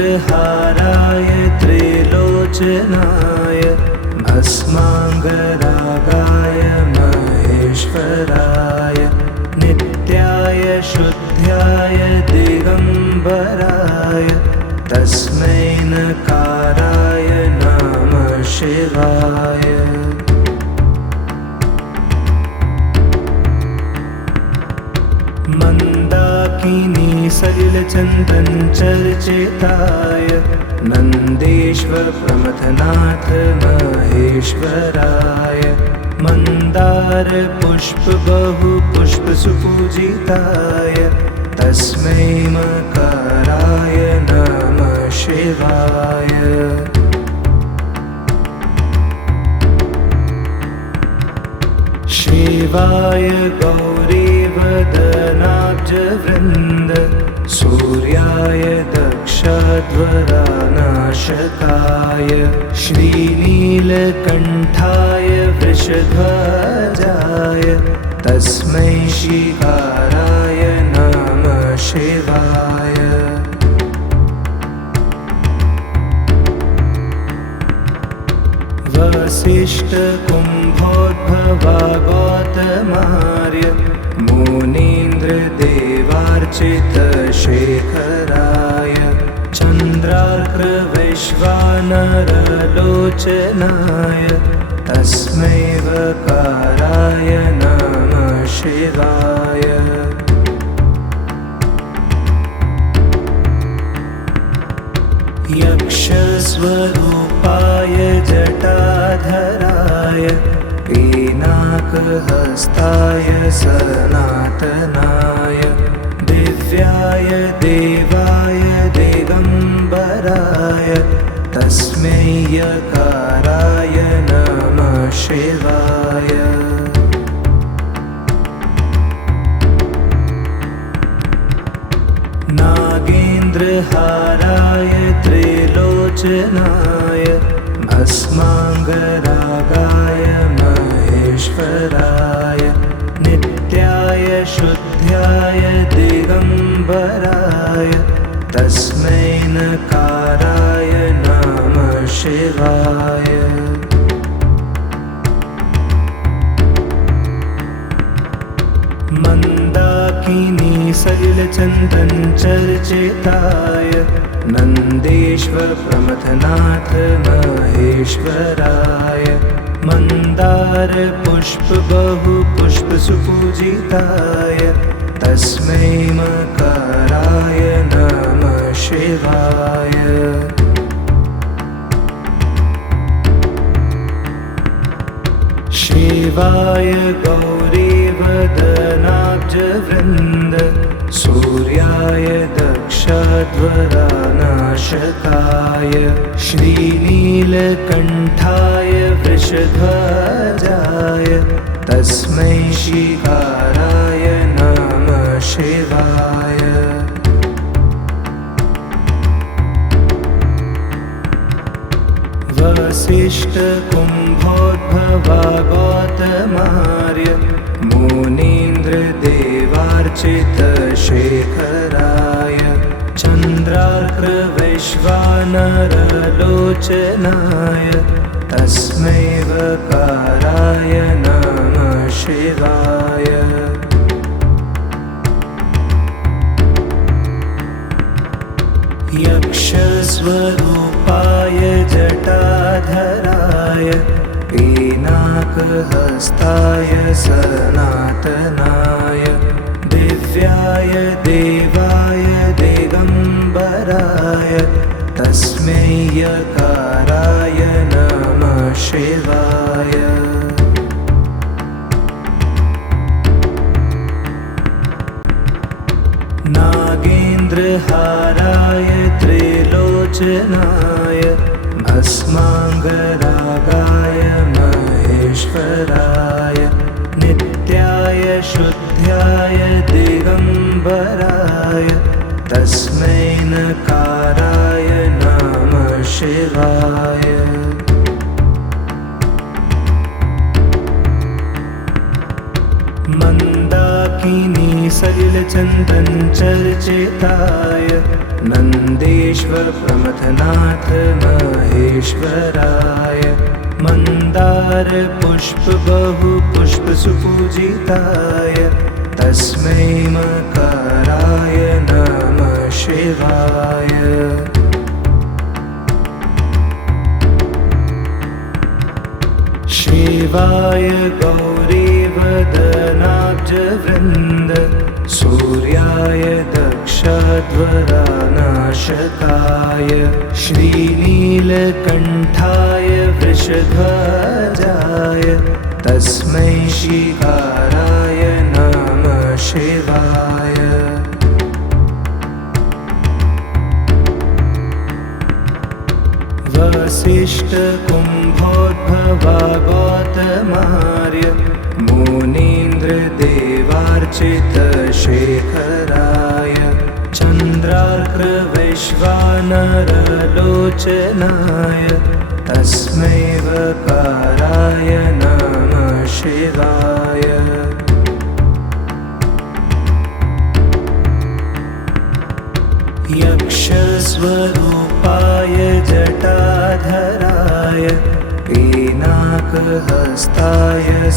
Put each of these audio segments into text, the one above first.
नागेन्द्रहाराय त्रिलोचनाय भस्माङ्गरागाय महेश्वराय नित्याय शुद्ध्याय दिगम्बराय तस्मै नकाराय नमः शिवाय। मन्दाकिनी सलिलचन्दन चर्चिताय नन्देश्वर प्रमथनाथ महेश्वराय मन्दार पुष्प बहु पुष्प सुपूजिताय तस्मै मकाराय नमः शिवाय। शिवाय गौरीवदनाब्जवृन्द सूर्याय दक्षध्वरानाशकाय श्रीनीलकण्ठाय वृषध्वजाय तस्मै शिवाय नमः शिवाय। वसिष्ठकुम्भोद्भवा गौतमार्य मुनीन्द्रदेवार्चितशेखराय चन्द्रार्कवैश्वानरलोचनाय तस्मै वकाराय नमः शिवाय। यक्षस्वरूपाय जटाधराय पीनाकहस्ताय सनातनाय दिव्याय देवाय दिगम्बराय तस्मै यकाराय नमः शिवाय। नागेन्द्रहाराय त्रिलोचनाय भस्माङ्गरागाय महेश्वराय नित्याय शुद्ध्याय दिगम्बराय तस्मै नकाराय नमः शिवाय। मन्दाकिनी सलिलचन्दन चर्चिताय नन्देश्वर प्रमथनाथ महेश्वराय मन्दार पुष्प बहु पुष्प सुपूजिताय तस्मै मकाराय नमः शिवाय। शिवाय गौरीवदनाब्जवृन्द सूर्याय दक्षध्वरानाशकाय श्रीनीलकण्ठाय वृषध्वजाय तस्मै शिवाय नमः शिवाय। वसिष्ठकुम्भोद्भवा गौतमार्य मुनीन्द्रदेवार्चितशेखराय चन्द्रार्कवैश्वानरलोचनाय तस्मै वकाराय नमः शिवाय। यक्षस्वरूपाय जटाधराय पीनाकहस्ताय सनातनाय दिव्याय देवाय दिगम्बराय तस्मै यकाराय नमः शिवाय। नागेन्द्रहाराय त्रिलोचनाय भस्माङ्गरागाय महेश्वराय नित्याय शुद्ध्याय दिगम्बराय तस्मै नकाराय नमः शिवाय। मन्दाकिनी मन्दाकिनी सलिलचन्दन चर्चिताय नन्देश्वर प्रमथनाथ महेश्वराय मन्दार पुष्प बहु पुष्प सुपूजिताय तस्मै मकाराय नमः शिवाय। शिवाय गौरीवदनाब्जवृन्द सूर्याय दक्षध्वरानाशकाय श्रीनीलकण्ठाय वृषध्वजाय तस्मै शिकाराय नमः शिवाय। वसिष्ठ कुम्भोद्भवा गौतमार्य मुनीन्द्र देवार्चित शेखराय चन्द्रार्क वैश्वानरलोचनाय तस्मै वकाराय नमः शिवाय। यक्षस्वरूपाय जटाधराय पीनाकहस्ताय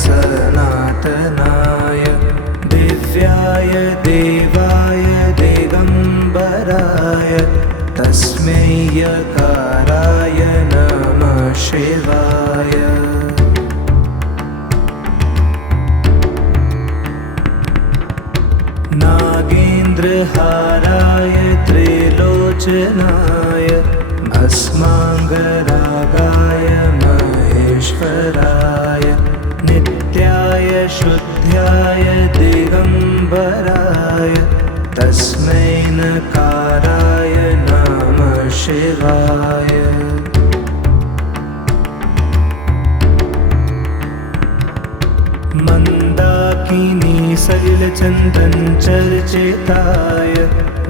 सनातनाय दिव्याय देवाय दिगम्बराय तस्मै यकाराय नमः शिवाय। नागेन्द्रहाराय त्रिलोचनाय भस्माङ्गरागाय महेश्वराय नित्याय शुद्ध्याय दिगम्बराय तस्मै नकाराय नमः शिवाय। मन्दाकिनी सलिलचन्दन चर्चिताय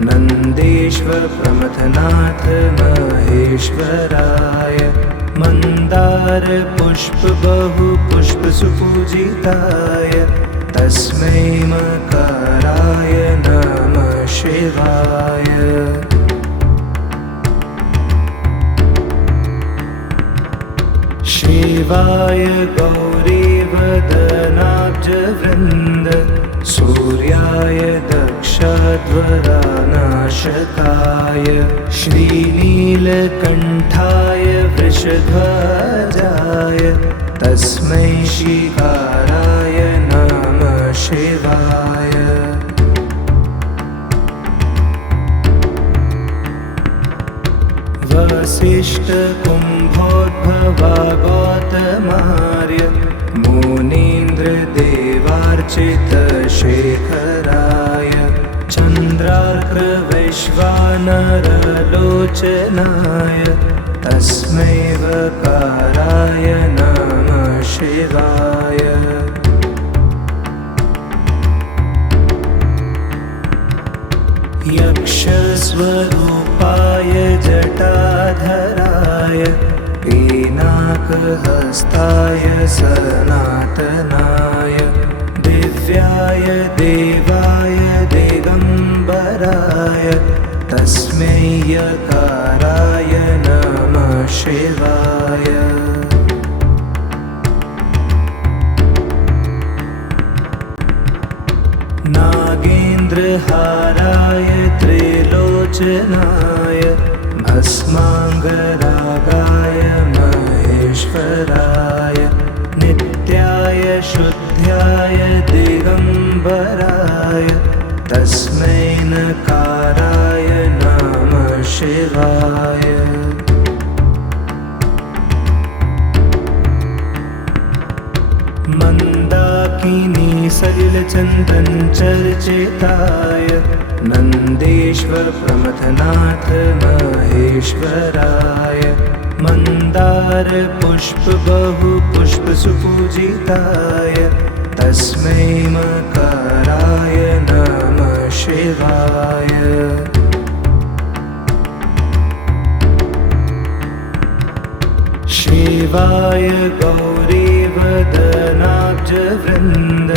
नन्देश्वर प्रमथनाथ महेश्वराय मन्दार पुष्प बहु पुष्प सुपूजिताय तस्मै मकाराय नमः शिवाय। शिवाय गौरीवदनाब्जवृन्द सूर्याय दक्षध्वरानाशकाय श्रीनीलकण्ठाय वृषध्वजाय तस्मै शिकाराय नमः शिवाय। वसिष्ठ कुम्भोद्भवा गौतमार्य मुनीन्द्र देवार्चित शेखराय चन्द्रार्क वैश्वानरलोचनाय तस्मै वकाराय नमः शिवाय। यक्षस्वरूपाय जटाधराय पीनाकहस्ताय सनातनाय दिव्याय देवाय दिगम्बराय तस्मै यकाराय नमः शिवाय। नागेन्द्रहाराय त्रिलोचनाय भस्माङ्गरागाय महेश्वराय नित्याय शुद्ध्याय दिगम्बराय तस्मै नकाराय नमः शिवाय। मन्दाकिनी सलिलचन्दन चर्चिताय नन्देश्वर प्रमथनाथ महेश्वराय मन्दार पुष्प बहु पुष्प सुपूजिताय तस्मै मकाराय नमः शिवाय। शिवाय गौरीवदनाब्जवृन्द चन्द्रार्कवेश्वानरलोचनाब्जवृन्द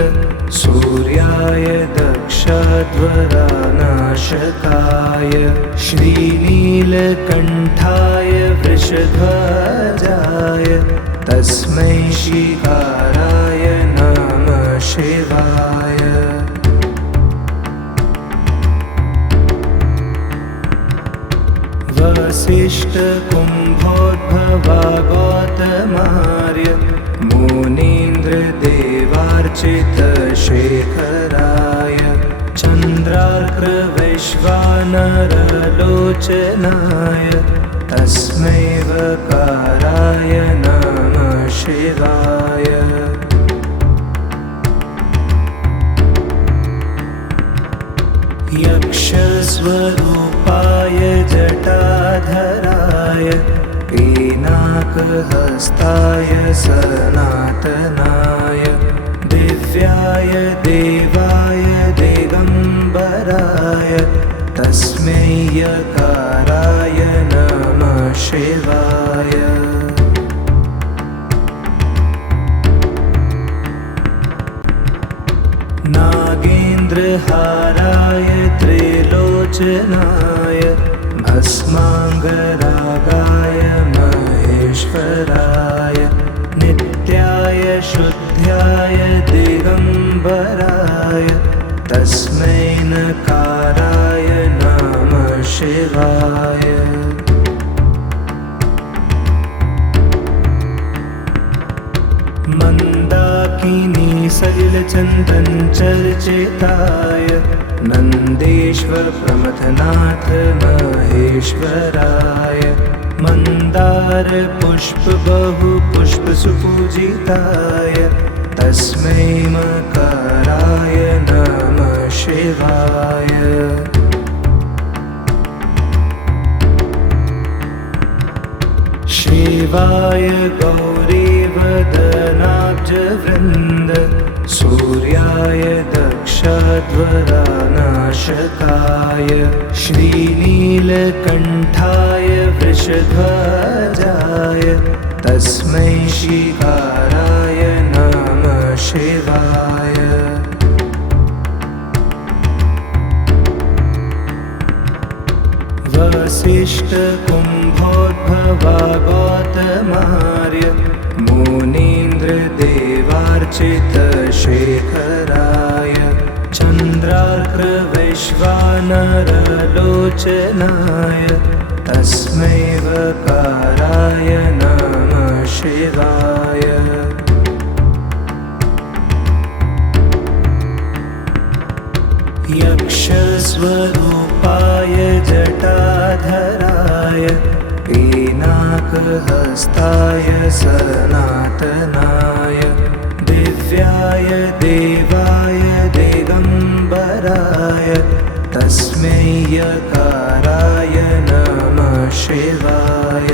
सूर्याय दक्षध्वरानाशकाय श्रीनीलकण्ठाय वृषध्वजाय तस्मै श्रीकाराय नमः शिवाय। वसिष्ठकुम्भोद्भवा गौतमार्य मुनीन्द्रदेवार्चितशेखराय चन्द्रार्कवैश्वानरलोचनाय तस्मै वकाराय नमः शिवाय। यक्षस्वरूपाय जटाधराय पिनाकहस्ताय सनातनाय दिव्याय देवाय दिगम्बराय तस्मै यकाराय नमः शिवाय। नागेन्द्रहाराय त्रिलोचनाय भस्माङ्गरागाय महेश्वराय नित्याय शुद्ध्याय दिगम्बराय तस्मै नकाराय नमः शिवाय। मन्दाकिनी सलिलचन्दन चर्चिताय नन्देश्वर प्रमथनाथ महेश्वराय मन्दार पुष्प बहु पुष्प सुपूजिताय तस्मै मकाराय नमः शिवाय। शिवाय गौरीवदनाब्जवृन्द सूर्याय दक्षध्वरानाशकाय श्रीनीलकण्ठाय वृषध्वजाय तस्मै श्रीकाराय नमः शिवाय। वसिष्ठकुम्भोद्भवा गौतमार्य मुनीन्द्रदेवार्चितशेखराय चन्द्रार्कवैश्वानरलोचनाय तस्मै वकाराय नमः शिवाय। यक्षस्वरूपाय जटाधराय पिनाकहस्ताय सनातनाय दिव्याय देवाय दिगम्बराय तस्मै यकाराय नमः शिवाय।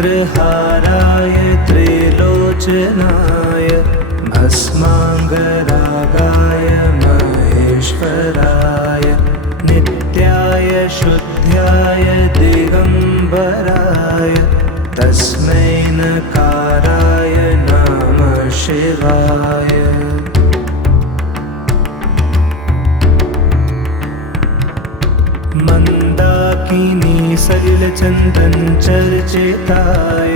नागेन्द्रहाराय त्रिलोचनाय भस्माङ्गरागाय महेश्वराय नित्याय शुद्ध्याय दिगम्बराय तस्मै नकाराय नमः शिवाय। मन्दाकिनी सलिलचन्दन चर्चिताय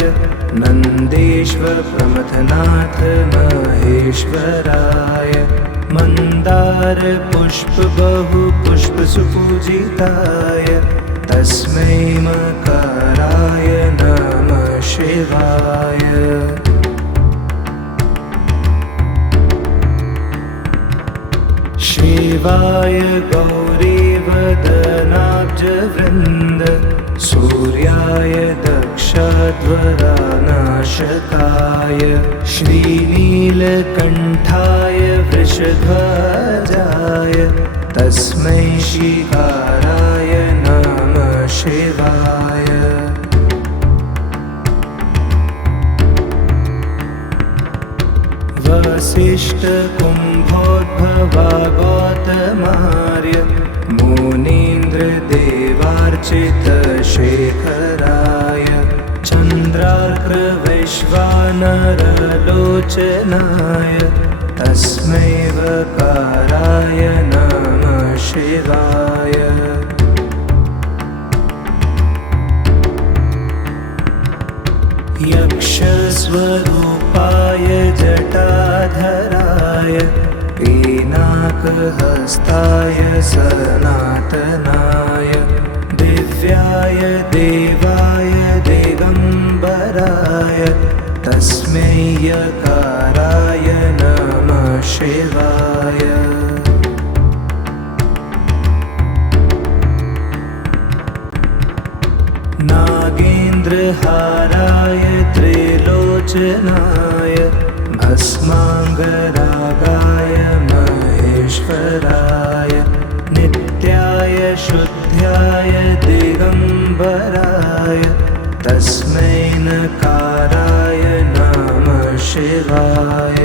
नन्देश्वर प्रमथनाथ महेश्वराय मन्दार पुष्प बहु पुष्प सुपूजिताय तस्मै मकाराय नमः शिवाय। शिवाय गौरीवदनाब्जवृन्द सूर्याय दक्षध्वरानाशकाय श्रीनीलकण्ठाय वृषध्वजाय तस्मै श्रीकाराय नमः शिवाय। वसिष्ठकुम्भोद्भवा गौतमार्य मुनीन्द्रदेवार्चितशेखराय चन्द्रार्कवैश्वानरलोचनाय तस्मै वकाराय नमः शिवाय। यक्षस्वरूपाय जटाधराय पिनाकहस्ताय सनातनाय दिव्याय देवाय दिगम्बराय तस्मै यकाराय नमः शिवाय। नागेन्द्रहाराय त्रिलोचनाय भस्माङ्गरागाय महेश्वराय नित्याय शुद्ध्याय दिगम्बराय तस्मै नकाराय नमः शिवाय।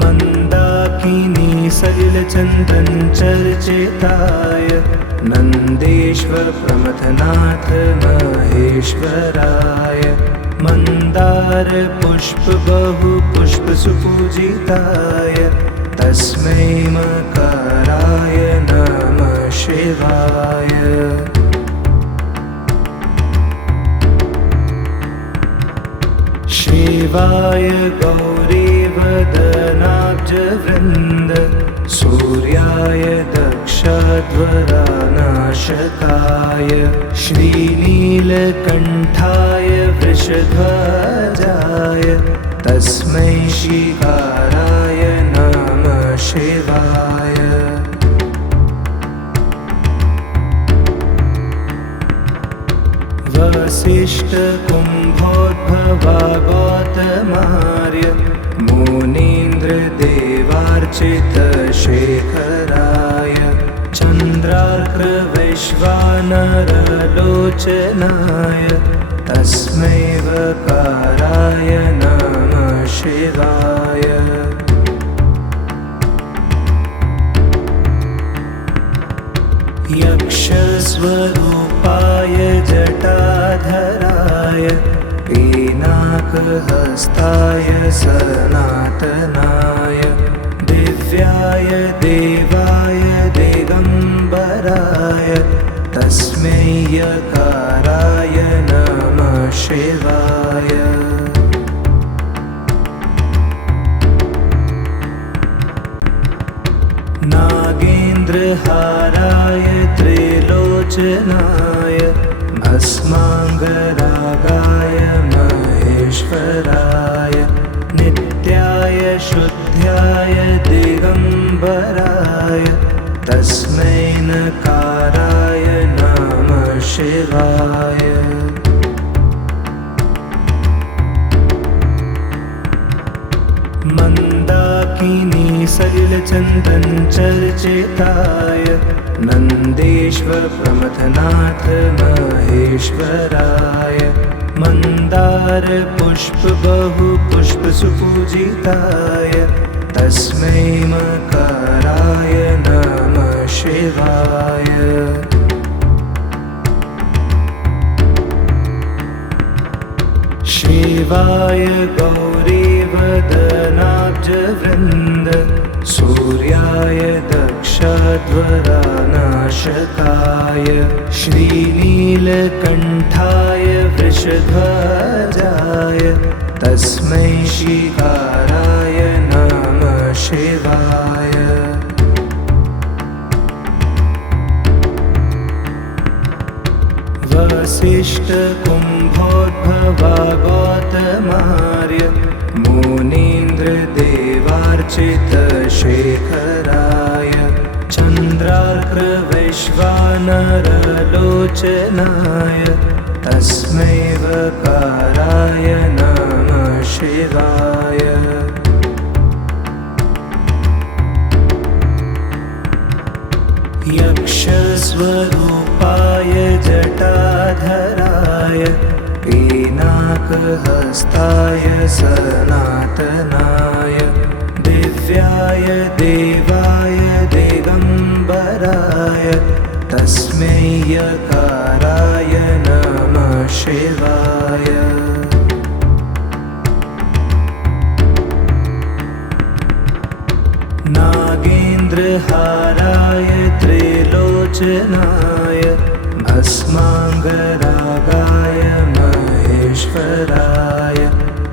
मन्दाकिनी सलिलचन्दनचर्चिताय नन्देश्वर प्रमथनाथ महेश्वराय मन्दार पुष्प बहु पुष्प सुपूजिताय तस्मै मकाराय नमः शिवाय। शिवाय गौरीवदनाब्जवृन्द सूर्याय दक्षध्वरानाशकाय श्रीनीलकण्ठाय वृषध्वजाय तस्मै शिकाराय नमः शिवाय। वसिष्ठकुम्भोद्भवा गौतमार्य मुनीन्द्रदेवार्चितशेखराय चन्द्रार्कवैश्वानरलोचनाय तस्मै वकाराय नमः शिवाय। यक्षस्वरूपाय जटाधराय पिनाकहस्ताय सनातनाय दिव्याय देवाय दिगम्बराय तस्मै यकाराय नमः शिवाय। नागेन्द्रहाराय त्रिलोचनाय भस्माङ्गरागाय महेश्वराय नित्याय शुद्ध्याय दिगम्बराय तस्मै नकाराय नमः शिवाय। मन्दाकिनी सलिलचन्दनचर्चिताय नन्देश्वर प्रमथनाथ महेश्वराय मन्दार पुष्प बहु पुष्प सुपूजिताय तस्मै मकाराय नमः शिवाय। शिवाय गौरीवदनाब्जवृन्द सूर्याय दक्षध्वरानाशकाय श्रीनीलकण्ठाय वृषध्वजाय तस्मै शिकाराय नमः शिवाय। वसिष्ठकुम्भोद्भवा गौतमार्य मुनीन्द्रदेवार्चितशेखराय चन्द्रार्कवैश्वानरलोचनाय तस्मै वकाराय नमः शिवाय। यक्षस्वरूपाय जटाधराय पिनाकहस्ताय सनातनाय दिव्याय देवाय दिगम्बराय तस्मै यकाराय नमः शिवाय। नागेन्द्रहाराय त्रिलोचनाय भस्माङ्गरागाय महेश्वराय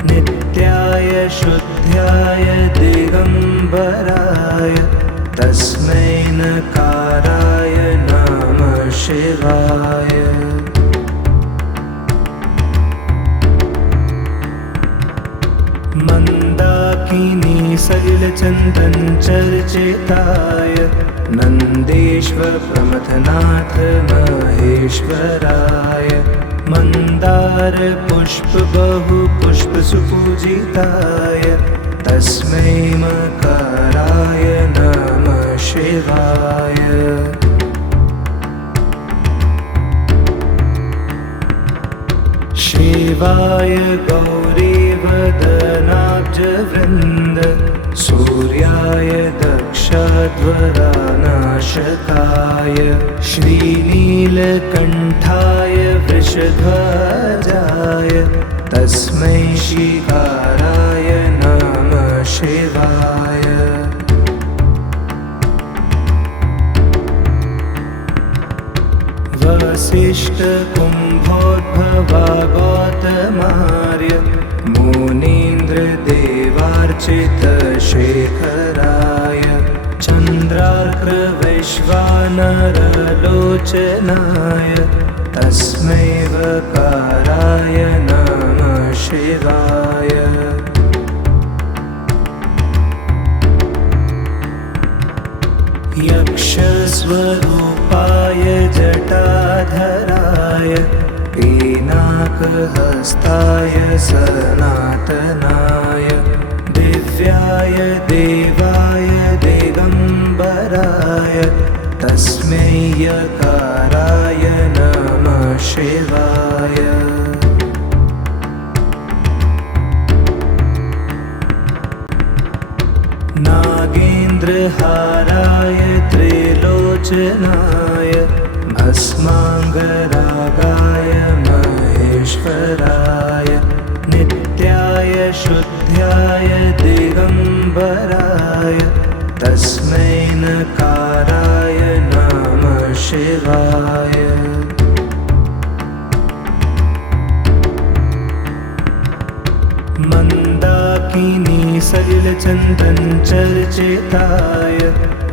नित्याय शुद्ध्याय दिगम्बराय तस्मै नकाराय नमः शिवाय। मन्दाकिनी सलिलचन्दन चर्चिताय नन्देश्वर प्रमथनाथ महेश्वराय मन्दार पुष्प बहु पुष्प सुपूजिताय तस्मै मकाराय नमः शिवाय। शिवाय गौरीवदनाब्जवृन्द सूर्याय दक्षध्वरानाशकाय श्रीनीलकण्ठाय वृषध्वजाय तस्मै शिखाराय नमः शिवाय। वसिष्ठकुम्भोद्भवागौतमार्य मुनीन्द्रदेवार्चितशेखराय चन्द्रार्कवैश्वानरलोचनाय तस्मै वकाराय नमः शिवाय। यक्षस्वरूपाय जटाधराय पिनाकहस्ताय सनातनाय दिव्याय देवाय दिगम्बराय तस्मै यकाराय नमः शिवाय। नागेन्द्रहाराय त्रिलोचनाय भस्माङ्गरागाय महेश्वराय नित्याय शुद्ध्याय दिगम्बराय तस्मै नकाराय नमः शिवाय। मन्दाकिनी सलिलचन्दन चर्चिताय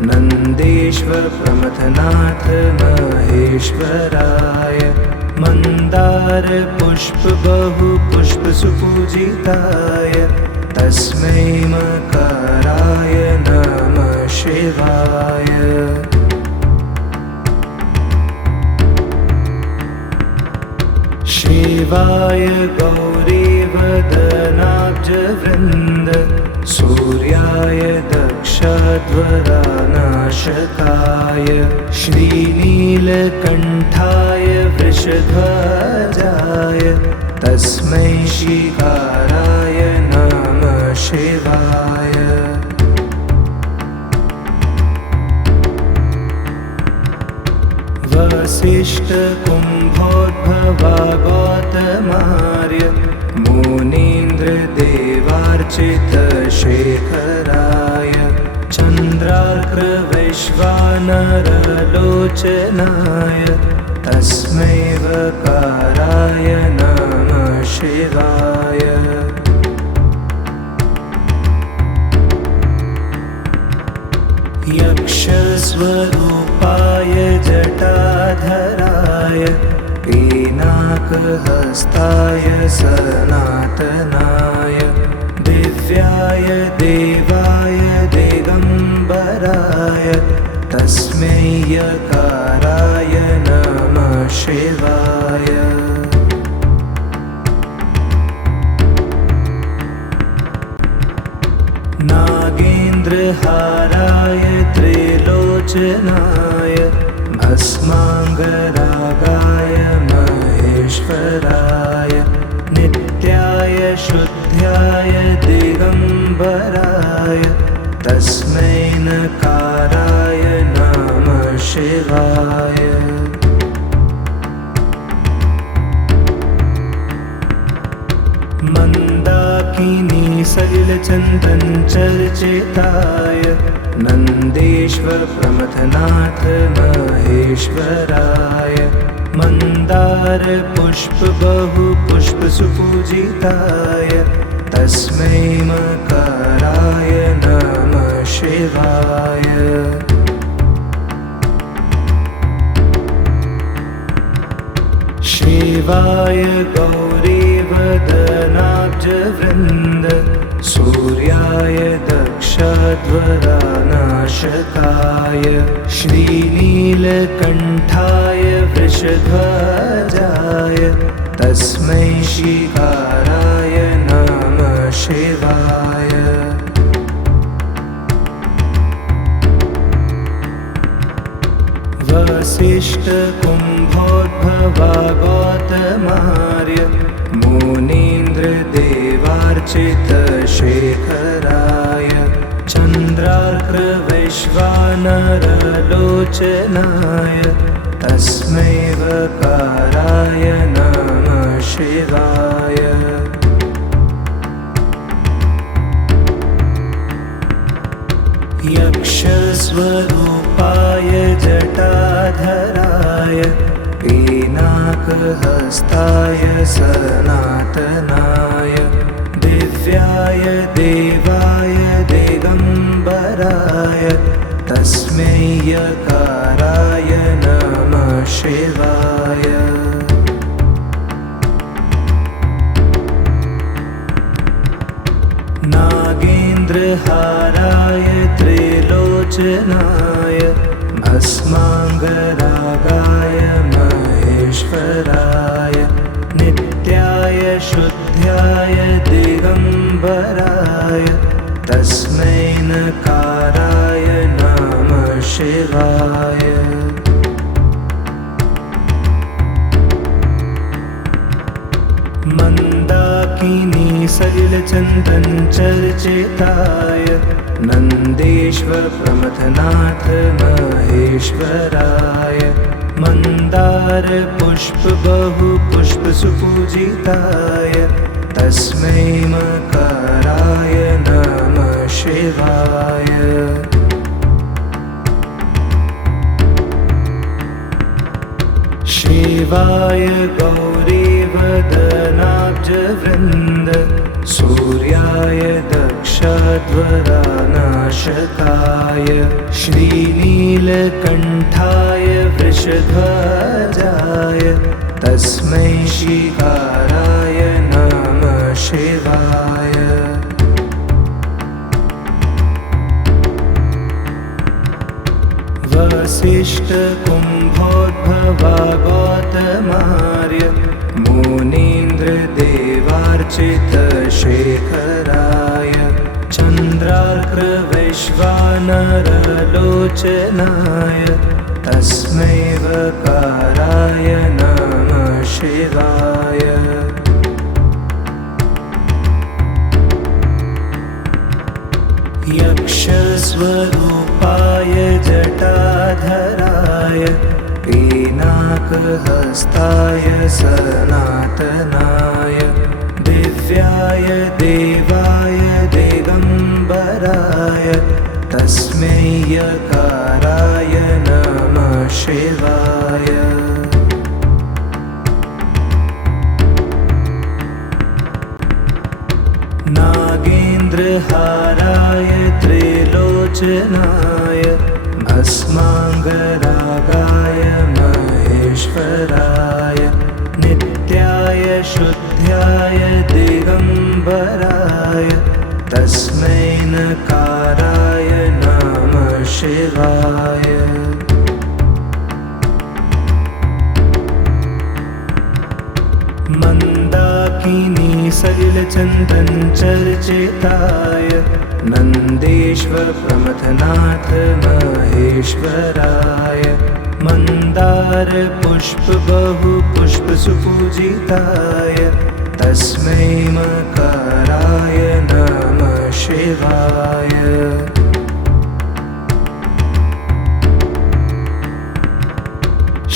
नन्देश्वर प्रमथनाथ महेश्वराय मन्दार पुष्प बहु पुष्प सुपूजिताय तस्मै मकाराय नमः शिवाय। शिवाय गौरीवदनाब्जवृन्द सूर्याय दक्षध्वरानाशकाय श्रीनीलकण्ठाय वृषध्वजाय तस्मै शिखाराय नमः शिवाय। वसिष्ठकुम्भोद्भवागौतमार्य मुनीन्द्रदेवार्चितशेखराय चन्द्रार्कवैश्वानरलोचनाय तस्मै वकाराय नमः शिवाय। यक्षस्वरूपाय जटाधराय पिनाकहस्ताय सनातनाय दिव्याय देवाय दिगम्बराय तस्मै यकाराय नमः शिवाय। नागेन्द्रहाराय त्रिलोचनाय भस्माङ्गरागाय महेश्वराय शुद्ध्याय दिगम्बराय तस्मै नकाराय नमः शिवाय। मन्दाकिनी सलिलचन्दन चर्चिताय नन्देश्वर प्रमथनाथ महेश्वराय मन्दार पुष्प बहु पुष्प सुपूजिताय तस्मै मकराय नमः शिवाय। शिवाय गौरीवदनाब्जवृन्द सूर्याय दक्षध्वरानाशकाय श्रीनीलकण्ठाय वृषध्वजाय तस्मै शिखाराय नमः शिवाय। वसिष्ठकुम्भोद्भवा गौतमार्य मुनीन्द्रदेवार्चितशेखराय चन्द्रार्कवैश्वानरलोचनाय तस्मै वकाराय नमः शिवाय। यक्षस्वरूपाय जटाधराय पीनाकहस्ताय सनातनाय दिव्याय देवाय दिगम्बराय तस्मै यकाराय नमः शिवाय। नागेन्द्रहाराय त्रिलोचनाय भस्माङ्गरागाय महेश्वराय नित्याय शुद्ध्याय दिगम्बराय तस्मै नकाराय नमः शिवाय। मन्दाकिनी सलिलचन्दन चर्चिताय नन्देश्वर प्रमथनाथ महेश्वराय मन्दार पुष्प बहु पुष्प सुपूजिताय तस्मै मकराय नमः शिवाय। शिवाय गौरीवदनाब्जवृन्द सूर्याय दक्षध्वरानाशकाय श्रीनीलकण्ठाय वृषध्वजाय तस्मै शिखाराय नमः शिवाय। वसिष्ठकुम्भोद्भवा गौतमार्य मुनीन्द्रदेवार्चितशेखराय चन्द्रार्कवैश्वानरलोचनाय तस्मै वकाराय नमः शिवाय। यक्षस्वरूपाय जटाधराय पीनाकहस्ताय सनातनाय दिव्याय देवाय दिगम्बराय तस्मै यकाराय नमः शिवाय। नागेन्द्रहाराय त्रिलोचनाय भस्माङ्गरागाय महेश्वराय नित्याय शुद्ध्याय दिगम्बराय तस्मै नकाराय नमः शिवाय। मन्दाकिनी सलिलचन्दन चर्चिताय नन्देश्वर प्रमथनाथ महेश्वराय मन्दार पुष्प बहु पुष्प सुपूजिताय तस्मै मकाराय नमः शिवाय।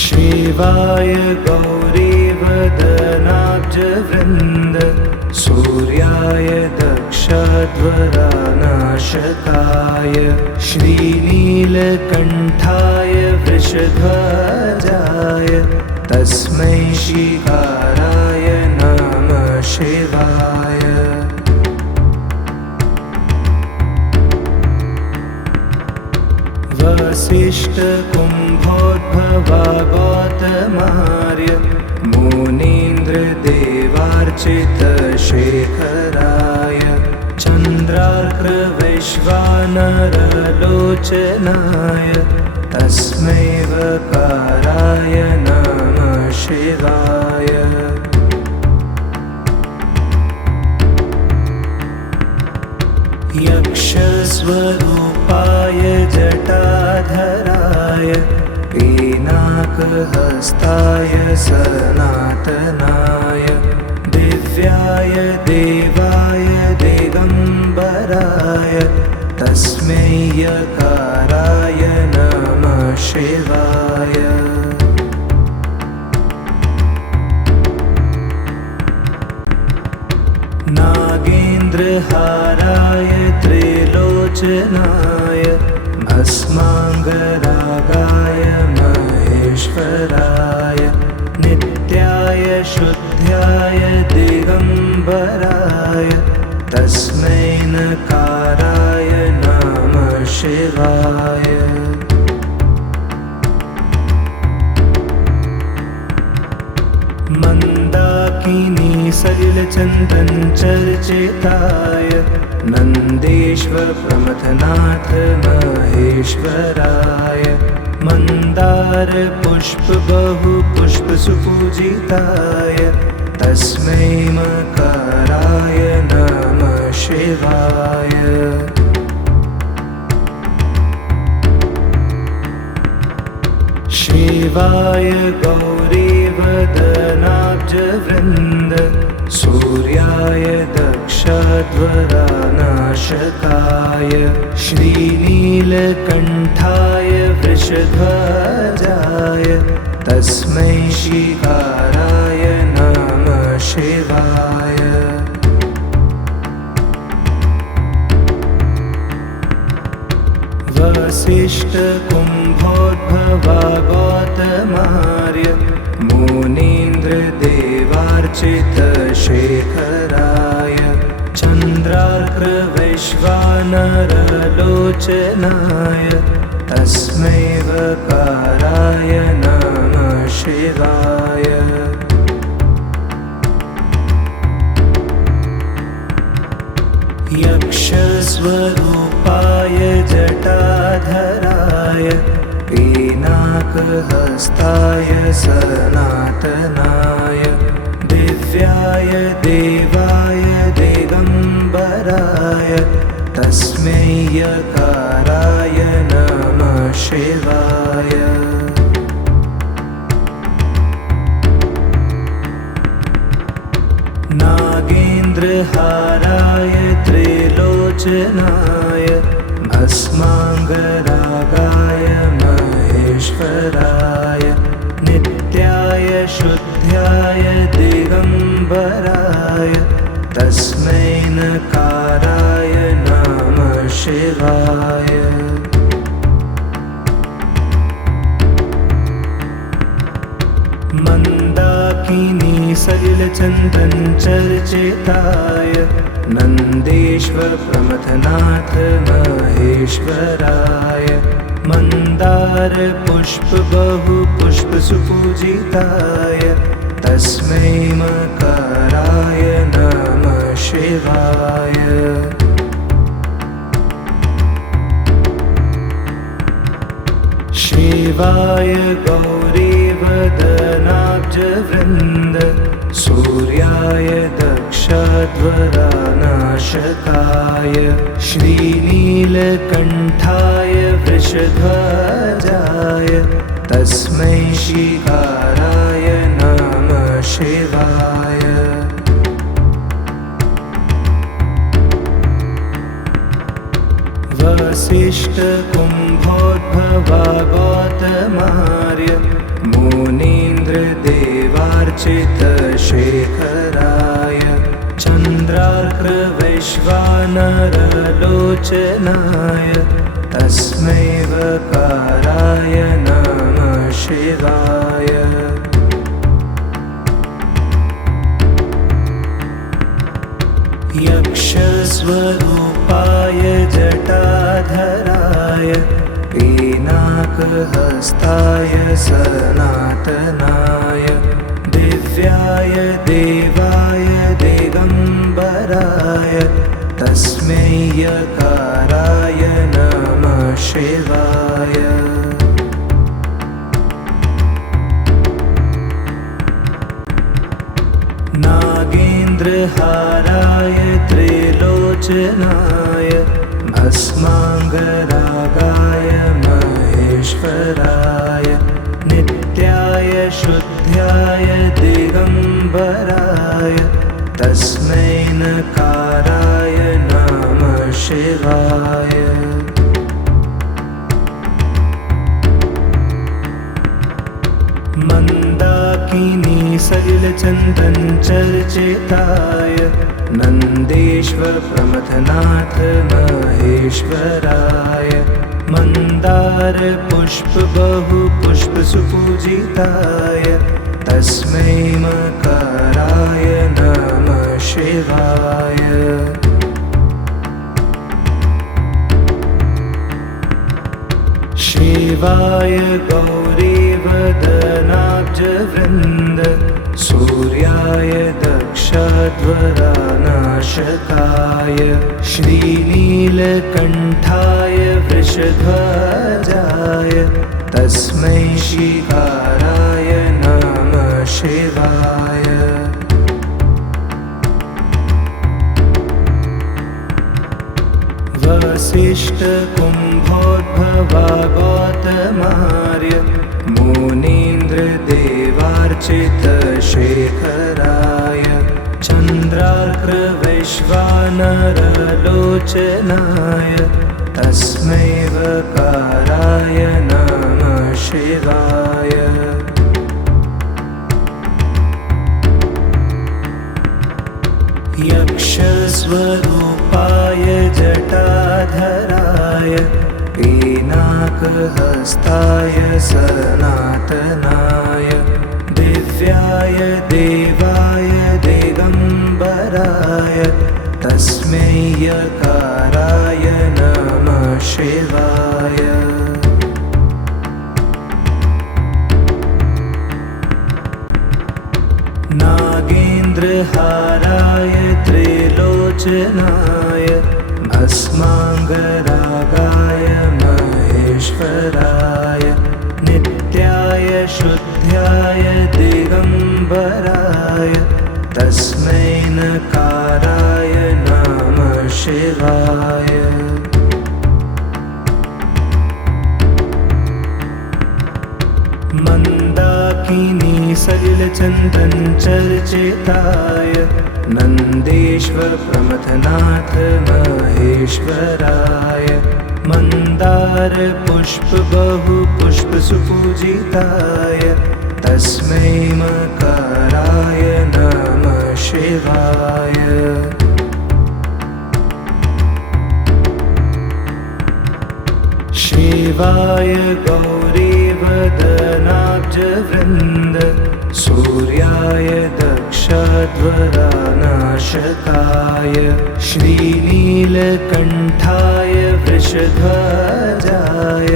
शिवाय गौरीवदनाब्जवृन्द सूर्याय दक्षध्वरानाशकाय श्रीनीलकण्ठाय वृषध्वजाय तस्मै शिकाराय नमः शिवाय। वसिष्ठकुम्भोद्भवा गौतमार्य मुनीन्द्रदेवार्चितशेखराय चन्द्रार्कवैश्वानरलोचनाय तस्मै वकाराय नमः शिवाय। यक्षस्वरूपाय जटाधराय पिनाकहस्ताय सनातनाय दिव्याय देवाय दिगम्बराय तस्मै यकाराय नमः शिवाय। नागेन्द्रहाराय त्रिलोचनाय भस्माङ्गरागाय महेश्वराय नित्याय शुद्ध्याय दिगम्बराय तस्मै नकाराय नमः शिवाय। मन्दाकिनी सलिलचन्दन चर्चिताय नन्देश्वर प्रमथनाथ महेश्वराय मन्दार पुष्प बहु पुष्प सुपूजिताय तस्मै मकाराय नमः शिवाय। शिवाय गौरीवदनाब्जवृन्द सूर्याय दक्षध्वरानाशकाय श्रीनीलकण्ठाय वृषध्वजाय तस्मै शिकाराय नमः शिवाय। वसिष्ठकुम्भोद्भवा गौतमार्य मुनीन्द्रदेवार्चितशेखराय चन्द्रार्कवैश्वानरलोचनाय तस्मै वकाराय नमः शिवाय। यक्षस्वरूपाय जटाधराय पिनाकहस्ताय सनातनाय दिव्याय देवाय दिगम्बराय तस्मै यकाराय नमः शिवाय। नागेन्द्रहाराय त्रिलोचनाय भस्माङ्गरागाय महेश्वराय नित्याय शुद्ध्याय दिगम्बराय तस्मै नकाराय नमः शिवाय। मन्दाकिनी सलिलचन्दन चर्चिताय नन्देश्वर प्रमथनाथ महेश्वराय मन्दार पुष्प बहु पुष्प सुपूजिताय तस्मै मकाराय नमः शिवाय। शिवाय गौरीवदनाब्जवृन्द सूर्याय दक्षध्वरानाशकाय श्रीनीलकण्ठाय वृषध्वजाय तस्मै शिकाराय नमः शिवाय। वसिष्ठकुम्भोद्भवा गौतमार्य मुनीन्द्रदेवार्चितशेखराय चन्द्रार्कवैश्वानरलोचनाय तस्मै वकाराय नमः शिवाय। यक्षस्वरूपाय जटाधराय पिनाकहस्ताय सनातनाय दिव्याय देवाय दिगम्बराय तस्मै यकाराय नमः शिवाय। नागेन्द्रहाराय त्रिलोचनाय भस्माङ्गरागाय महेश्वराय नित्याय शुद्ध्याय दिगम्बराय तस्मै नकाराय नमः शिवाय। मन्दाकिनी सलिलचन्दनचर्चिताय नन्देश्वर प्रमथनाथ महेश्वराय मन्दार पुष्प बहु पुष्प सुपूजिताय तस्मै मकाराय नमः शिवाय। शिवाय गौरीवदनाब्जवृन्द सूर्याय दक्षध्वरानाशकाय श्रीनीलकण्ठाय वृषध्वजाय तस्मै शिकाराय नमः शिवाय। वसिष्ठकुम्भोद्भवा गौतमार्य मुनीन्द्रदेवार्चितशेखराय चन्द्रार्कवैश्वानरलोचनाय तस्मै वकाराय नमः शिवाय। यक्षस्वरूपाय जटाधराय पिनाकहस्ताय सनातनाय दिव्याय देवाय दिगम्बराय तस्मै यकाराय नमः शिवाय। नागेन्द्रहाराय त्रिलोचनाय भस्माङ्गरागाय महेश्वराय नित्याय शुद्ध्याय दिगम्बराय तस्मै नकाराय नमः शिवाय। मन्दाकिनी सलिलचन्दनचर्चिताय नन्देश्वर प्रमथनाथ महेश्वराय मन्दार पुष्प बहु पुष्प सुपूजिताय तस्मै मकाराय नमः शिवाय। शिवाय गौरीवदनाब्जवृन्द सूर्याय दक्षध्वरानाशकाय श्रीनीलकण्ठाय वृषध्वजाय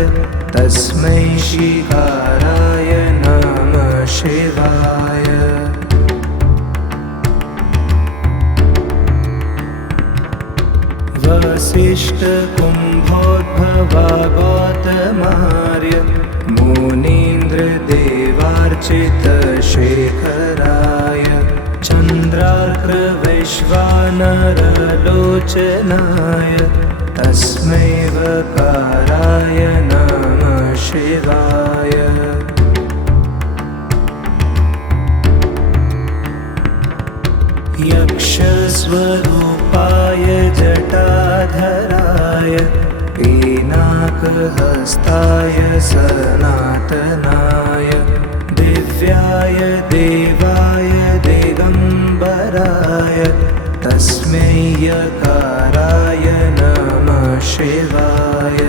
तस्मै शिकाराय नमः शिवाय। वसिष्ठकुम्भोद्भवा गौतमार्य मुनीन्द्रदेवार्चितशेखराय चन्द्रार्कवैश्वानरलोचनाय तस्मै वकाराय नमः शिवाय। यक्षस्वरूपाय जटाधराय पिनाकहस्ताय सनातनाय दिव्याय देवाय दिगम्बराय तस्मै यकाराय नमः शिवाय।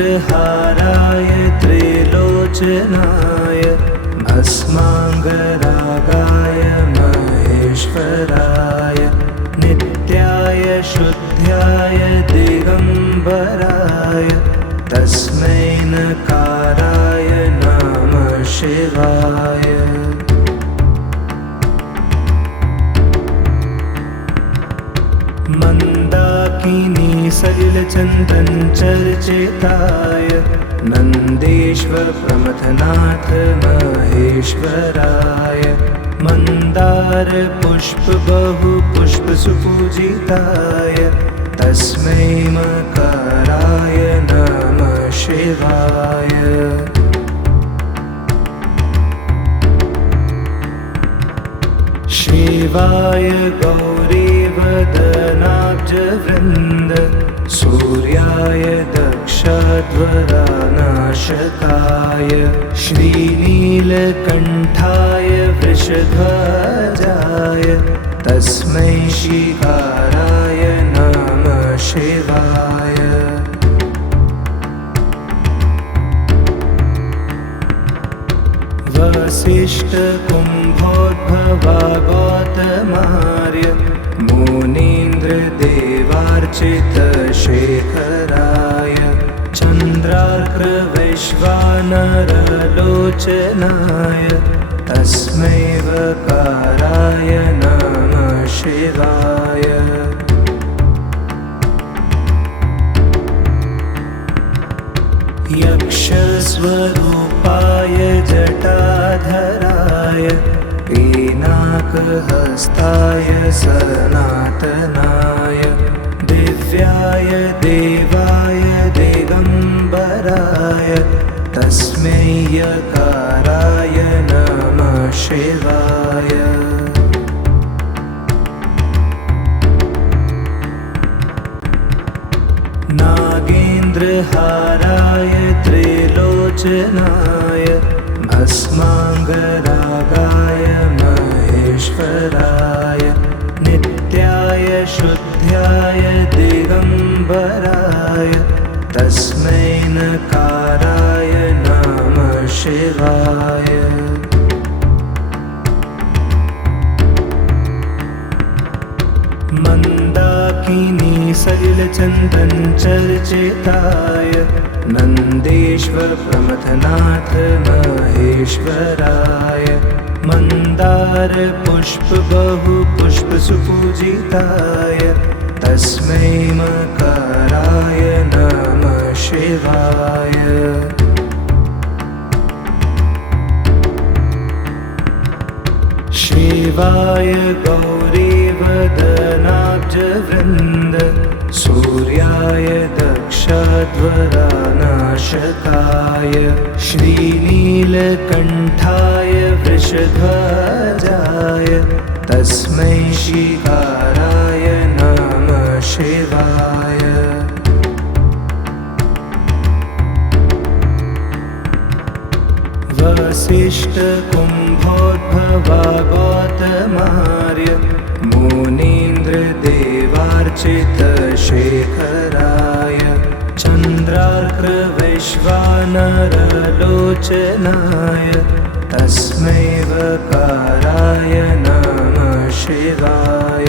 नागेन्द्रहाराय त्रिलोचनाय भस्माङ्गरागाय महेश्वराय नित्याय शुद्ध्याय दिगम्बराय तस्मै नकाराय नमः शिवाय। मन्दाकिनी सलिलचन्दन चर्चिताय नन्देश्वर प्रमथनाथ महेश्वराय मन्दार पुष्प बहु पुष्प सुपूजिताय तस्मै मकाराय नमः शिवाय। शिवाय गौरीवदनाब्जवृन्द सूर्याय दक्षध्वरानाशकाय श्रीनीलकण्ठाय वृषध्वजाय तस्मै शिकाराय नमः शिवाय। वसिष्ठकुम्भोद्भवा गौतमार्य मुनीन्द्रदेवार्चितशेखराय चन्द्रार्कवैश्वानरलोचनाय तस्मै वकाराय नमः शिवाय। यक्षस्वरूपाय जटाधराय पिनाकहस्ताय सनातनाय दिव्याय देवाय दिगम्बराय तस्मै यकाराय नमः शिवाय। नागेन्द्रहाराय त्रिलोचनाय भस्माङ्गरागाय महेश्वराय नित्याय शुद्ध्याय दिगम्बराय तस्मै नकाराय नमः शिवाय। मन्दाकिनी सलिलचन्दन चर्चिताय नन्देश्वर प्रमथनाथ महेश्वराय मन्दार पुष्प बहु पुष्प सुपूजिताय तस्मै मकाराय नमः शिवाय। शिवाय गौरीवदनाब्जवृन्द सूर्याय दक्षध्वरानाशकाय श्रीनीलकण्ठाय वृषध्वजाय तस्मै शिकाराय नमः शिवाय। वसिष्ठकुम्भोद्भवा गौतमार्य मुनीन्द्रदेवार्चितशेखराय चन्द्रार्कवैश्वानरलोचनाय तस्मै वकाराय नमः शिवाय।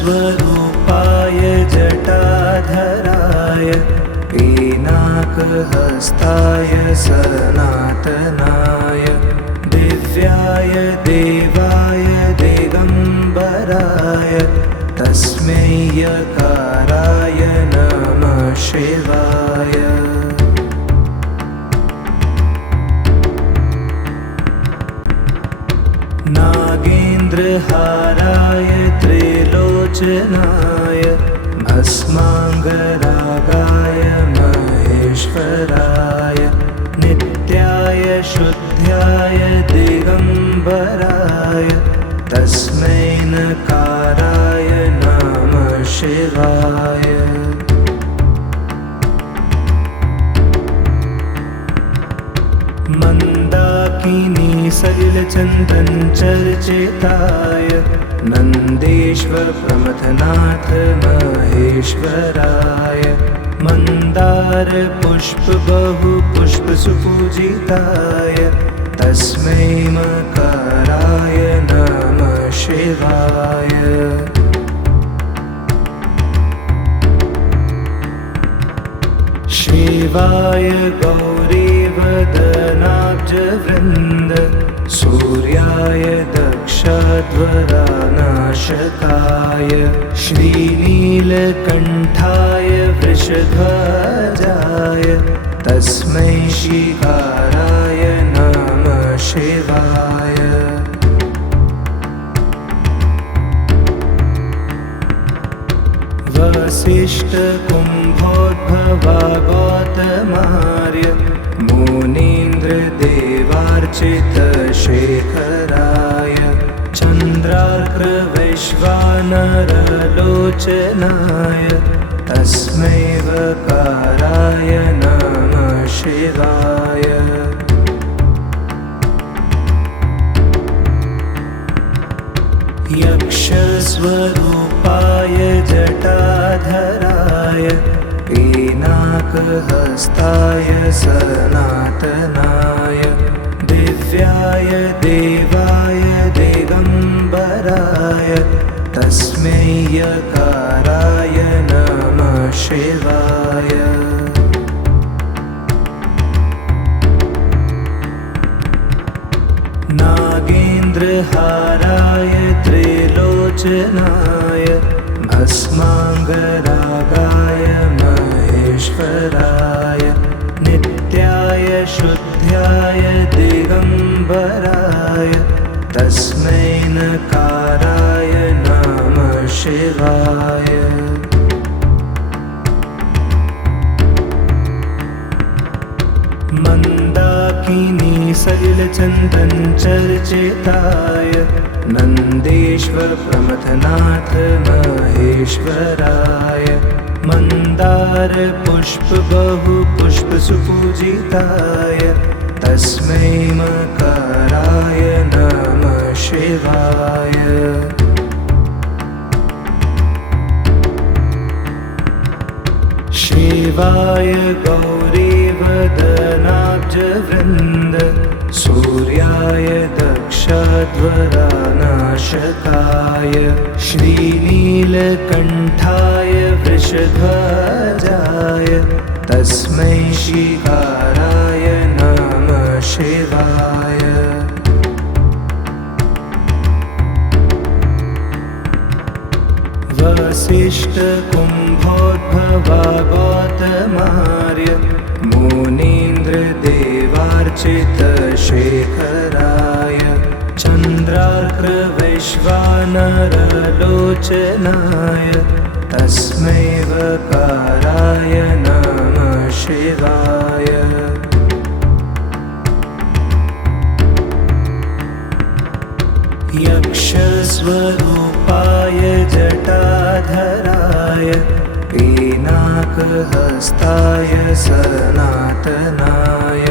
यक्षस्वरूपाय जटाधराय पिनाकहस्ताय सनातनाय दिव्याय देवाय दिगम्बराय तस्मै यकाराय नमः शिवाय। नागेन्द्रहाराय त्रिलोचनाय भस्माङ्गरागाय महेश्वराय शुद्ध्याय दिगम्बराय तस्मै नकाराय नमः शिवाय। मन्दाकिनी सलिलचन्दन चर्चिताय नन्देश्वर प्रमथनाथ महेश्वराय मन्दार पुष्प बहु पुष्प सुपूजिताय तस्मै मकराय नमः शिवाय। शिवाय गौरीवदनाब्जवृन्द सूर्याय दक्षध्वरानाशकाय श्रीनीलकण्ठाय वृषध्वजाय तस्मै शिकाराय नमः शिवाय। वसिष्ठकुम्भोद्भवा गौतमार्य मुनीन्द्रदेवार्चितशेखराय चन्द्रार्कवैश्वानरलोचनाय तस्मै वकाराय नमः शिवाय। यक्षस्वरूपाय जटाधराय पीनाकहस्ताय सनातनाय दिव्याय देवाय दिगम्बराय तस्मै यकाराय नमः शिवाय। नागेन्द्रहाराय त्रिलोचनाय भस्माङ्गरागाय महेश्वराय नित्याय शुद्ध्याय दिगम्बराय तस्मै नकाराय नमः शिवाय। मन्दाकिनी सलिलचन्दन चर्चिताय नन्देश्वर प्रमथनाथ महेश्वराय मन्दार पुष्प बहु पुष्प सुपूजिताय तस्मै मकराय नमः शिवाय। शिवाय गौरीवदनाब्जवृन्द सूर्याय दक्षध्वरानाशकाय श्रीनीलकण्ठाय वृषध्वजाय तस्मै शिकाराय नमः शिवाय। वसिष्ठकुम्भोद्भवा गौतमार्य मुनीन्द्रदेवार्चितशेखराय चन्द्रार्कवैश्वानरलोचनाय तस्मै वकाराय नमः शिवाय। यक्षस्वरूपाय जटाधराय पीनाकहस्ताय सनातनाय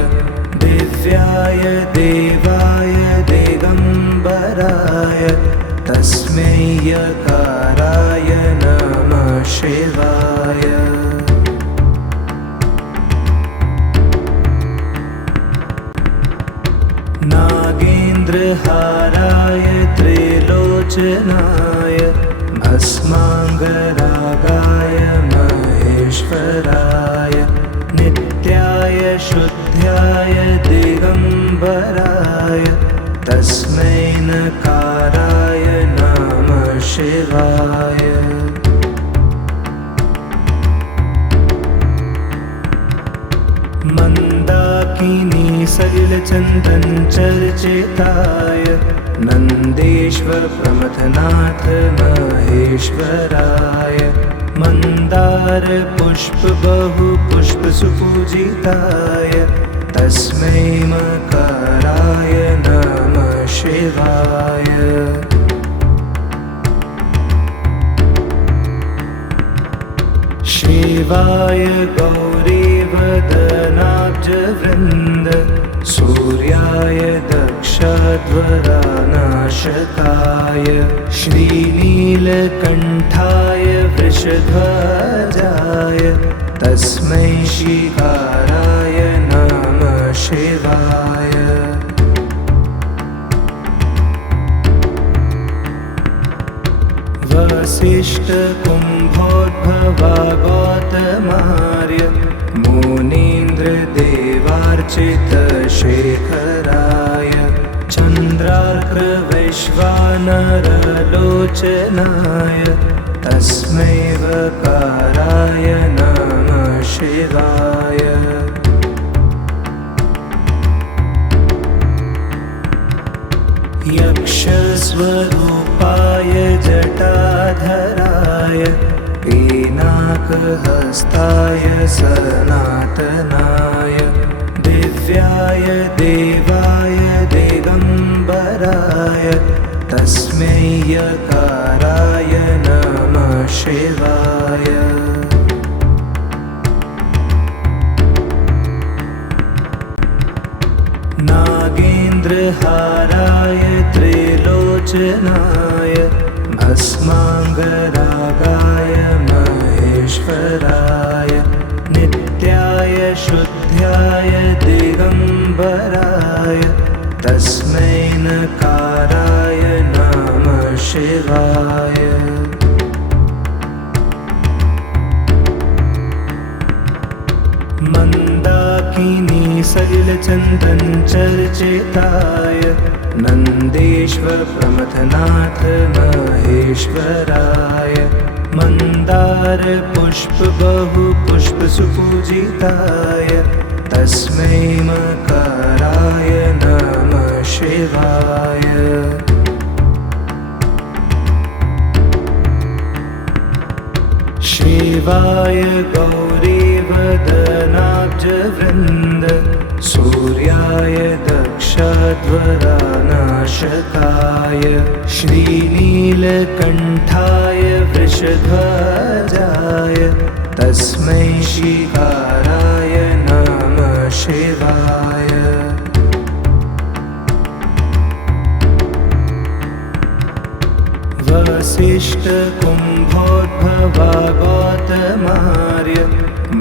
दिव्याय देवाय दिगम्बराय तस्मै यकाराय नमः शिवाय। नागेन्द्रहाराय त्रिलोचनाय भस्माङ्गरागाय महेश्वराय नित्याय शुद्ध्याय दिगम्बराय तस्मै नकाराय नमः शिवाय। मन्दाकिनी सलिलचन्दन चर्चिताय नन्देश्वर प्रमथनाथ महेश्वराय मन्दार पुष्प बहु पुष्प सुपूजिताय तस्मै मकराय नमः शिवाय। शिवाय गौरीवदनाब्जवृन्द सूर्याय दक्षध्वरानाशकाय श्रीनीलकण्ठाय वृषध्वजाय तस्मै शिकाराय नमः शिवाय। वसिष्ठकुम्भोद्भवा गौतमार्य मुनीन्द्रदेवार्चितशेखराय चन्द्रार्कवैश्वानरलोचनाय तस्मै वकाराय नमः शिवाय। यक्षस्वरूपाय जटाधराय पिनाकहस्ताय सनातनाय दिव्याय देवाय दिगम्बराय तस्मै यकाराय नमः शिवाय। नागेन्द्रहाराय त्रिलोचनाय भस्माङ्गरागाय महेश्वराय नित्याय शुद्ध्याय दिगम्बराय तस्मै नकाराय नमः शिवाय। मन्दाकिनी सलिलचन्दन चर्चिताय नन्देश्वर प्रमथनाथ महेश्वराय मन्दार पुष्प बहु पुष्प सुपूजिताय तस्मै मकराय नमः शिवाय। शिवाय गौरीवदनाब्जवृन्द सूर्याय दक्षध्वरानाशकाय श्रीनीलकण्ठाय वृषध्वजाय तस्मै शिकाराय नमः शिवाय। वसिष्ठकुम्भोद्भवा गौतमार्य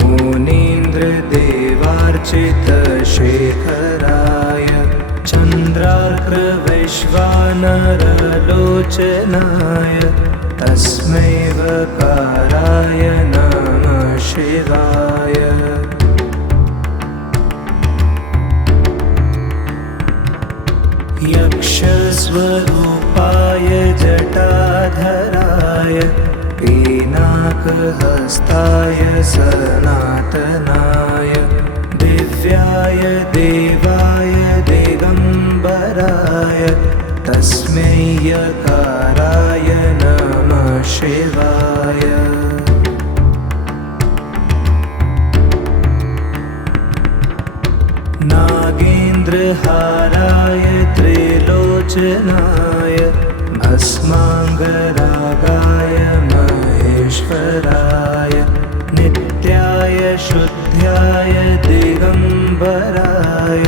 मुनीन्द्रदेवार्चितशेखराय चन्द्रार्कवैश्वानरलोचनाय तस्मै वकाराय नमः शिवाय। यक्षस्वरूपाय जटाधराय पिनाकहस्ताय सनातनाय दिव्याय देवाय दिगम्बराय तस्मै यकाराय नमः शिवाय। नागेन्द्रहाराय त्रिलोचनाय भस्माङ्गरागाय महेश्वराय नित्याय शुद्ध्याय दिगम्बराय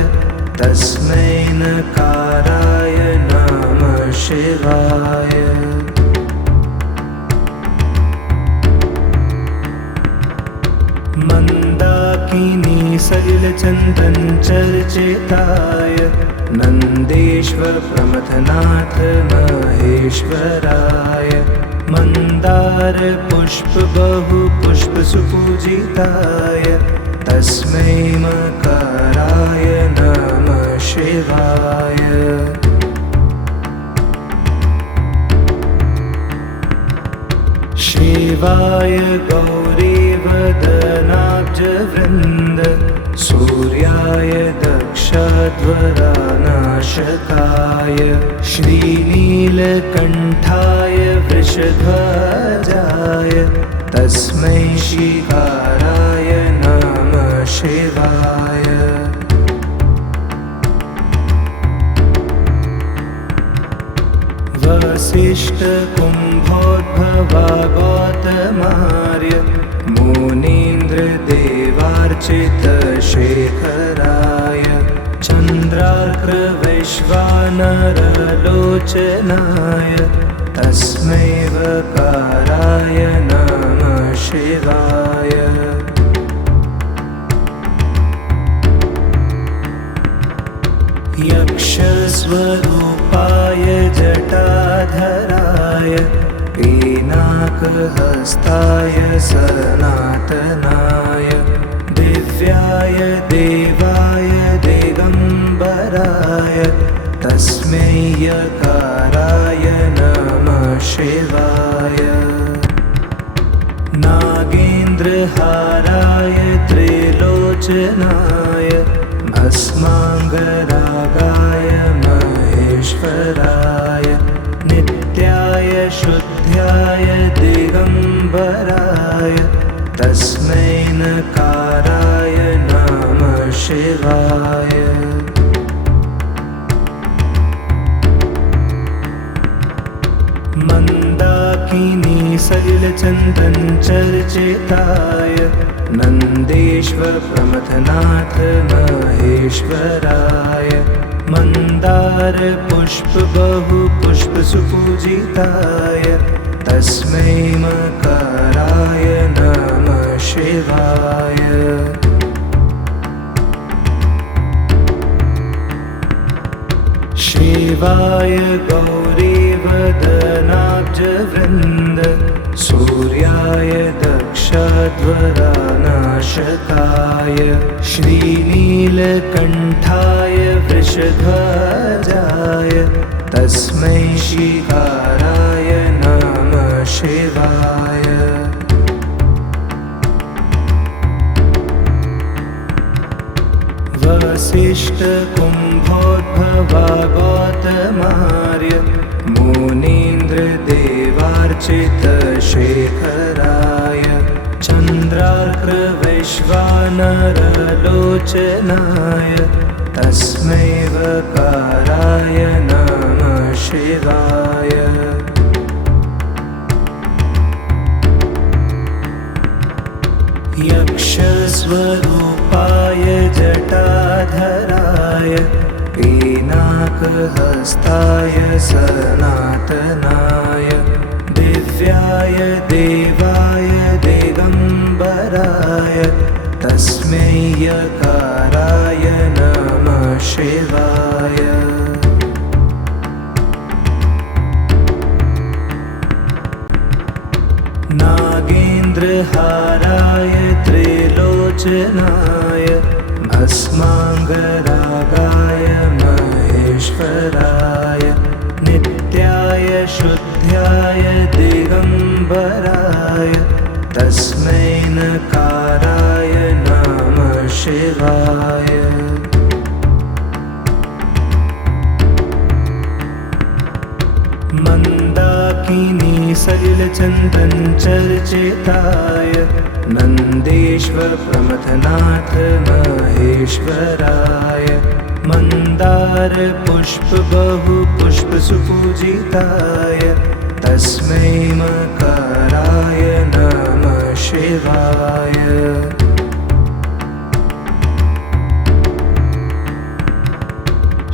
तस्मै नकाराय नमः शिवाय। मन्दाकिनी सलिलचन्दन चर्चिताय नन्देश्वर प्रमथनाथ महेश्वराय मन्दार पुष्प बहु पुष्प सुपूजिताय तस्मै मकराय नमः शिवाय। शिवाय गौरीवदनाब्जवृन्द सूर्याय दक्षध्वरानाशकाय श्रीनीलकण्ठाय वृषध्वजाय तस्मै शिकाराय नमः शिवाय। वसिष्ठकुम्भोद्भवा गौतमार्य मुनीन्द्रदेवार्चितशेखराय चन्द्रार्कवैश्वानरलोचनाय तस्मै वकाराय नमः शिवाय। यक्षस्वरूपाय जटाधराय पिनाकहस्ताय सनातनाय दिव्याय देवाय दिगम्बराय तस्मै यकाराय नमः शिवाय। नागेन्द्रहाराय त्रिलोचनाय भस्माङ्गरागाय महेश्वराय नित्याय शुद्ध्याय दिगम्बराय तस्मै नकाराय नमः शिवाय। मन्दाकिनी सलिलचन्दनचर्चिताय नन्देश्वर प्रमथनाथ महेश्वराय मन्दार पुष्प बहु पुष्प सुपूजिताय तस्मै मकाराय नमः शिवाय। शिवाय गौरीवदनाब्जवृन्द सूर्याय दक्षध्वरानाशकाय श्रीनीलकण्ठाय वृषध्वजाय तस्मै शिखाराय नमः शिवाय। वसिष्ठकुम्भोद्भवा गौतमार्य मुनीन्द्रदेवार्चितशेखराय चन्द्रार्कवैश्वानरलोचनाय तस्मै वकाराय नमः शिवाय। यक्षस्वरूपाय जटाधराय पिनाकहस्ताय सनातनाय दिव्याय देवाय दिगम्बराय तस्मै यकाराय नमः शिवाय। नागेन्द्रहाराय त्रिलोचनाय भस्माङ्गरागाय महेश्वराय नित्याय शुद्ध्याय दिगम्बराय तस्मै नकाराय नमः शिवाय। मन्दाकिनी सलिलचन्दनचर्चिताय नन्देश्वर प्रमथनाथ महेश्वराय मन्दार पुष्प बहु पुष्प सुपूजिताय तस्मै मकाराय नमः शिवाय।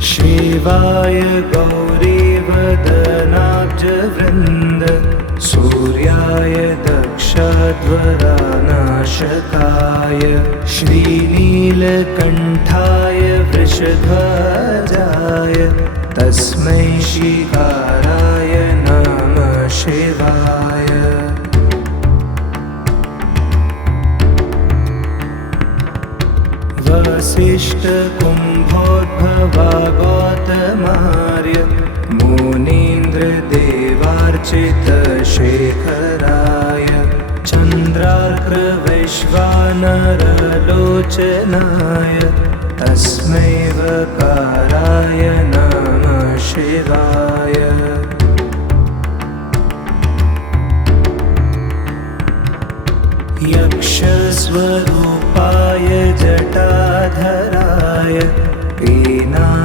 शिवाय गौरीवदनाब्जवृन्द सूर्याय दक्षध्वरानाशकाय श्रीनीलकण्ठाय वृषध्वजाय तस्मै शिखाराय नमः शिवाय। वसिष्ठकुम्भोद्भवा गौतमार्य मुनीन्द्रदेवार्चितशेखराय चन्द्रार्कवैश्वानरलोचनाय तस्मै वकाराय नमः शिवाय। यक्षस्वरूपाय जटाधराय पिनाकहस्ताय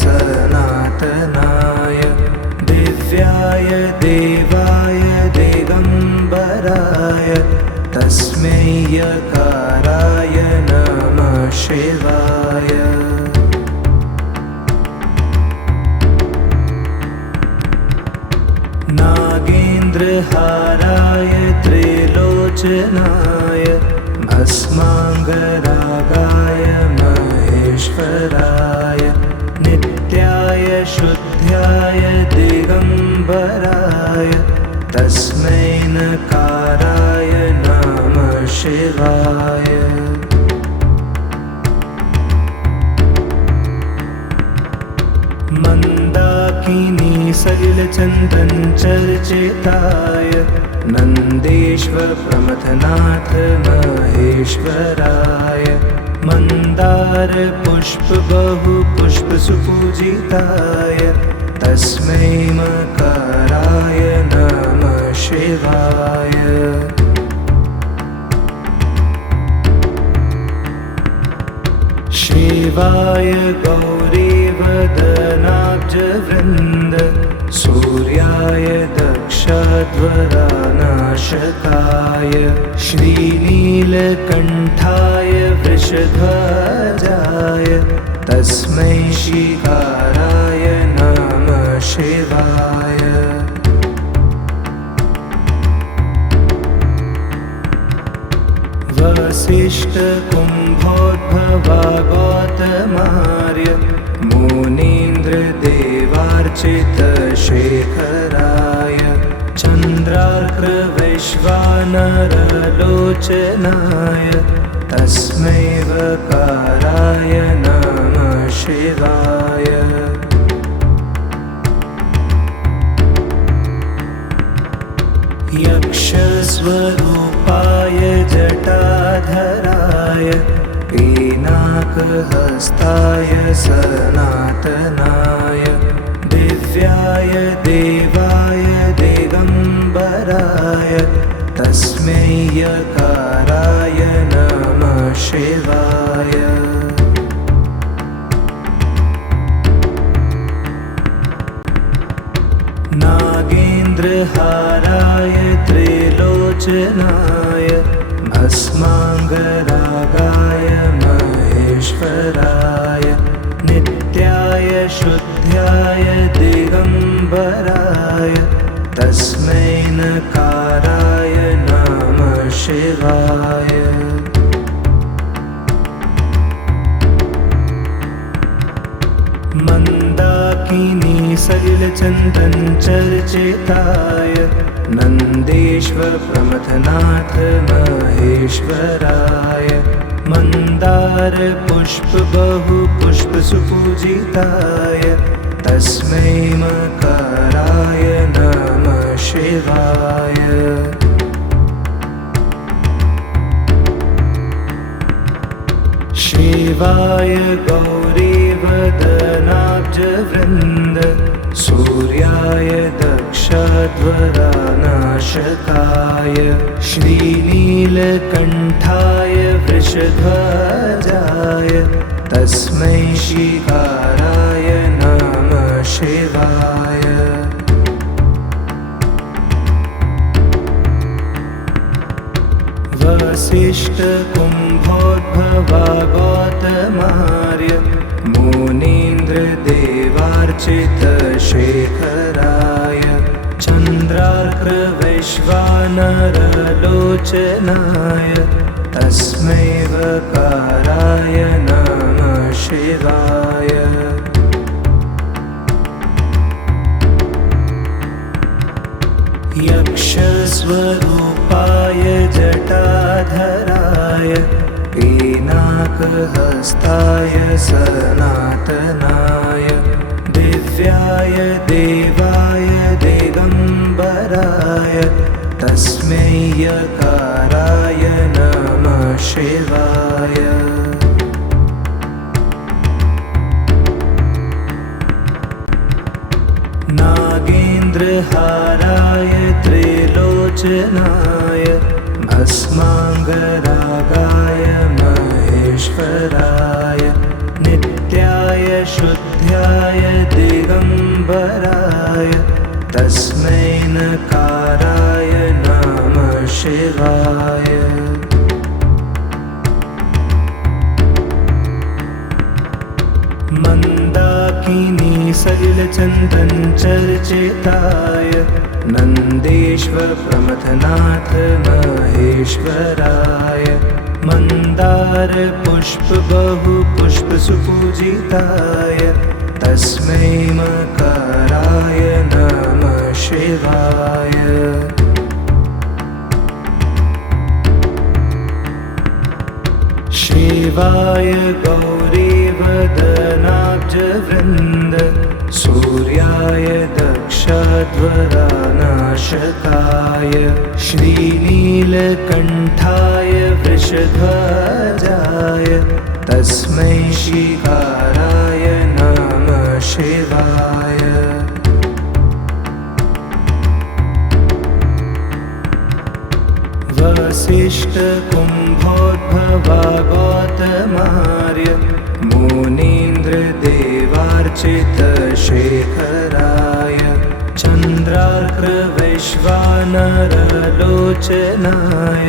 सनातनाय दिव्याय देवाय दिगम्बराय तस्मै यकाराय नमः शिवाय। नागेन्द्रहाराय त्रिलोचनाय भस्माङ्गरागाय महेश्वराय नित्याय शुद्ध्याय दिगम्बराय तस्मै नकाराय नमः शिवाय। मन्दाकिनी सलिलचन्दन चर्चिताय नन्देश्वर प्रमथनाथ महेश्वराय मन्दार पुष्प बहु पुष्प सुपूजिताय तस्मै मकाराय नमः शिवाय। शिवाय गौरीवदनाब्जवृन्द सूर्याय दक्षध्वरानाशकाय श्रीनीलकण्ठाय वृषध्वजाय तस्मै शिकाराय नमः शिवाय। वसिष्ठकुम्भोद्भवा गौतमार्य मुनीन्द्रदेवार्चितशेखराय चन्द्रार्कवैश्वानरलोचनाय तस्मै वकाराय नमः शिवाय। यक्षस्वरूपाय जटाधराय पीनाकहस्ताय सनातनाय दिव्याय देवाय दिगम्बराय तस्मै यकाराय नमः शिवाय। नागेन्द्रहाराय त्रिलोचनाय भस्माङ्गरागाय महेश्वराय नित्याय शुद्ध्याय दिगम्बराय तस्मै नकाराय नमः शिवाय। मन्दाकिनी सलिलचन्दन चर्चिताय नन्देश्वर प्रमथनाथ महेश्वराय मन्दार पुष्प बहु पुष्प सुपूजिताय तस्मै मकाराय नमः शिवाय। शिवाय गौरीवदनाब्जवृन्द सूर्याय दक्षध्वरानाशकाय श्रीनीलकण्ठाय वृषध्वजाय तस्मै शिकाराय नमः शिवाय। वसिष्ठकुम्भोद्भवा गौतमार्य मुनीन्द्रदेवार्चितशेखराय चन्द्रार्कवैश्वानरलोचनाय तस्मै वकाराय नमः शिवाय। यक्षस्वरूपाय जटाधराय पीनाकहस्ताय सनातनाय दिव्याय देवाय दिगम्बराय तस्मै यकाराय नमः शिवाय। नागेन्द्रहाराय त्रिलोचनाय भस्माङ्गरागाय महेश्वराय नित्याय शुद्ध्याय दिगम्बराय तस्मै नकाराय नमः शिवाय। मन्दाकिनी सलिलचन्दन चर्चिताय नन्देश्वर प्रमथनाथ महेश्वराय। मन्दार पुष्प बहु पुष्प सुपूजिताय तस्मै मकराय नमः शिवाय। शिवाय गौरीवदनाब्जवृन्द सूर्याय दक्षध्वरानाशकाय श्रीनीलकण्ठाय वृषध्वजाय तस्मै शिकाराय नमः शिवाय। वसिष्ठकुम्भोद्भवा गौतमार्य मुनीन्द्रदेवार्चितशेखराय चन्द्रार्कवैश्वानरलोचनाय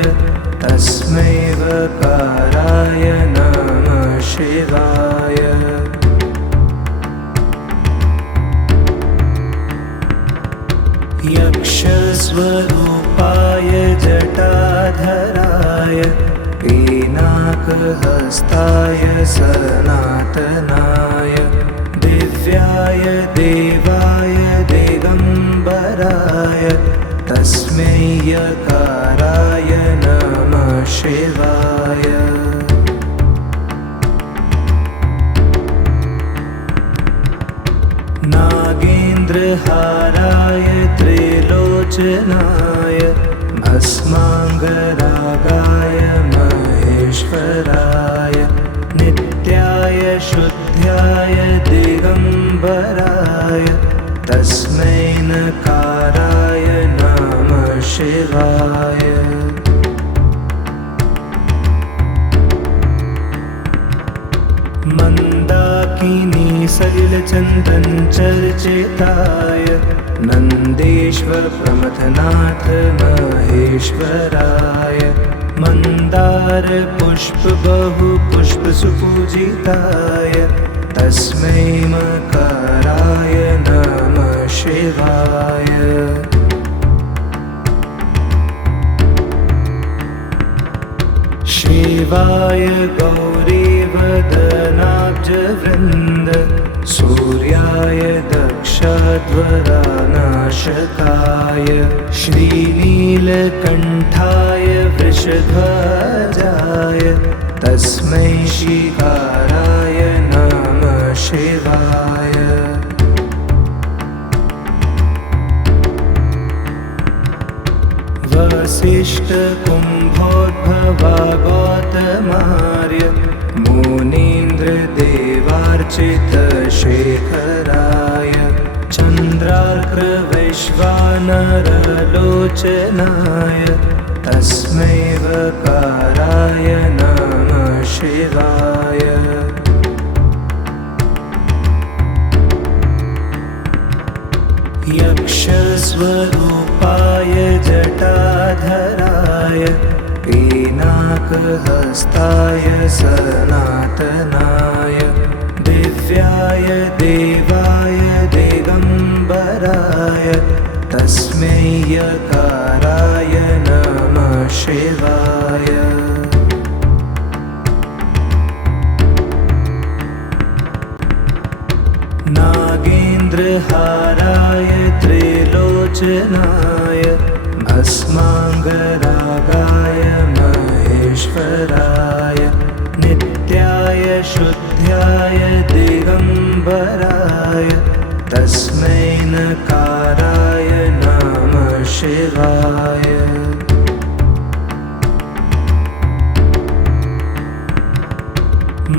तस्मै वकाराय नमः शिवाय। यक्षस्वरूपाय जटाधराय पिनाकहस्ताय सनातनाय दिव्याय देवाय दिगम्बराय तस्मै यकाराय नमः शिवाय। नागेन्द्रहाराय त्रिलोचनाय भस्माङ्गरागाय महेश्वराय नित्याय शुद्ध्याय दिगम्बराय तस्मै नकाराय नमः शिवाय। मन्दाकिनी सलिलचन्दन चर्चिताय नन्देश्वर प्रमथनाथ महेश्वराय। मन्दार पुष्प बहु पुष्प सुपूजिताय तस्मै मकराय नमः शिवाय। शिवाय गौरीवदनाब्जवृन्द सूर्याय दक्षध्वरानाशकाय श्रीनीलकण्ठाय वृषध्वजाय तस्मै शिकाराय नमः शिवाय। वसिष्ठकुम्भोद्भवा गौतमार्य मुनीन्द्रदेवार्चितशेखराय चन्द्रार्कवैश्वानरलोचनाय तस्मै वकाराय नमः शिवाय। यक्षस्वरूपाय जटाधराय पिनाकहस्ताय सनातनाय दिव्याय देवाय दिगम्बराय तस्मै यकाराय नमः शिवाय। नागेन्द्रहाराय त्रिलोचनाय भस्माङ्गरागाय महेश्वराय नित्याय शुद्ध्याय दिगम्बराय तस्मै नकाराय नमः शिवाय।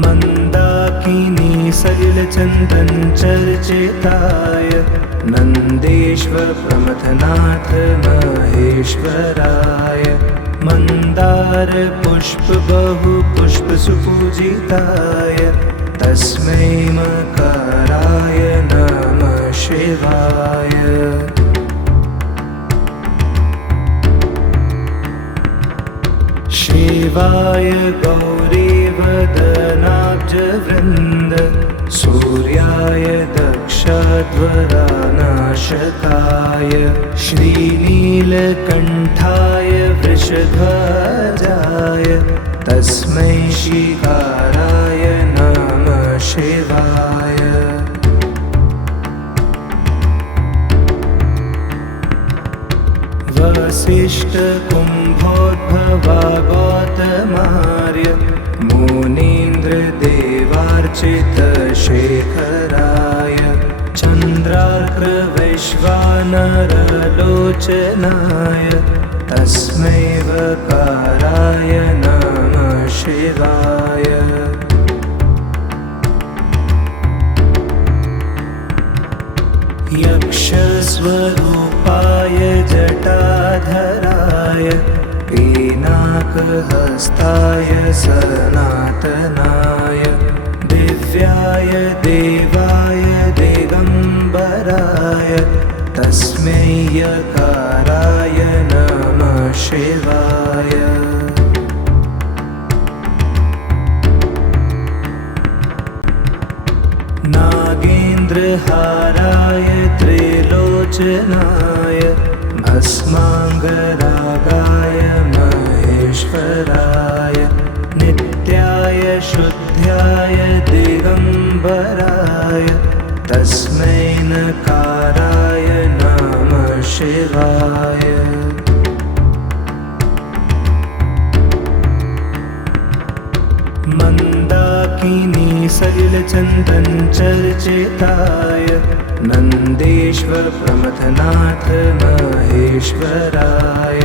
मन्दाकिनी सलिलचन्दन चर्चिताय नन्देश्वर प्रमथनाथ महेश्वराय। मन्दार पुष्प बहु पुष्प सुपूजिताय तस्मै मकराय नमः शिवाय। शिवाय गौरीवदनाब्जवृन्द सूर्याय दक्षध्वरानाशकाय श्रीनीलकण्ठाय वृषध्वजाय तस्मै शिकाराय नमः शिवाय। वसिष्ठकुम्भोद्भवा गौतमार्य मुनीन्द्रदेवार्चितशेखराय चन्द्रार्कवैश्वानरलोचनाय तस्मै वकाराय नमः शिवाय। यक्षस्वरूपाय जटाधराय पिनाकहस्ताय सनातनाय दिव्याय देवाय दिगम्बराय तस्मै यकाराय नमः शिवाय। नागेन्द्रहाराय त्रिलोचनाय भस्माङ्गरागाय महेश्वराय नित्याय शुद्ध्याय दिगम्बराय तस्मै नकाराय नमः शिवाय। मन्दाकिनी सलिलचन्दनचर्चिताय नन्देश्वर प्रमथनाथ महेश्वराय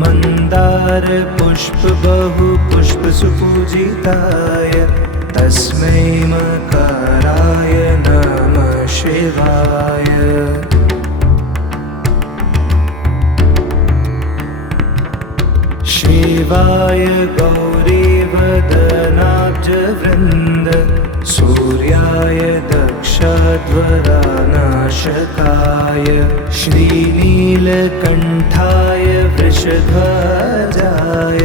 मन्दार पुष्प बहु पुष्प सुपूजिताय तस्मै मकाराय नमः शिवाय। शिवाय गौरीवदनाब्जवृन्द सूर्याय दक्षध्वरानाशकाय श्रीनीलकण्ठाय वृषध्वजाय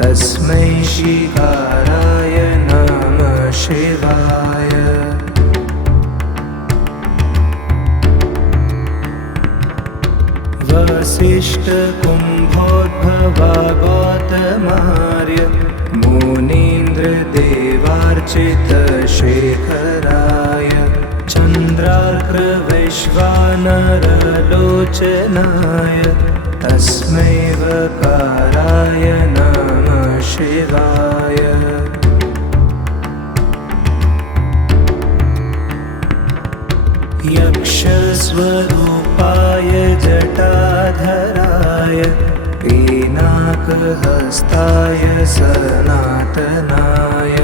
तस्मै शिकाराय नमः शिवाय। वसिष्ठकुम्भोद्भवा गौतमार्य मुनीन्द्रदेवार्चितशेखराय चन्द्रार्कवैश्वानरलोचनाय तस्मै वकाराय नमः शिवाय। यक्षस्वरूपाय जटाधराय पिनाकहस्ताय सनातनाय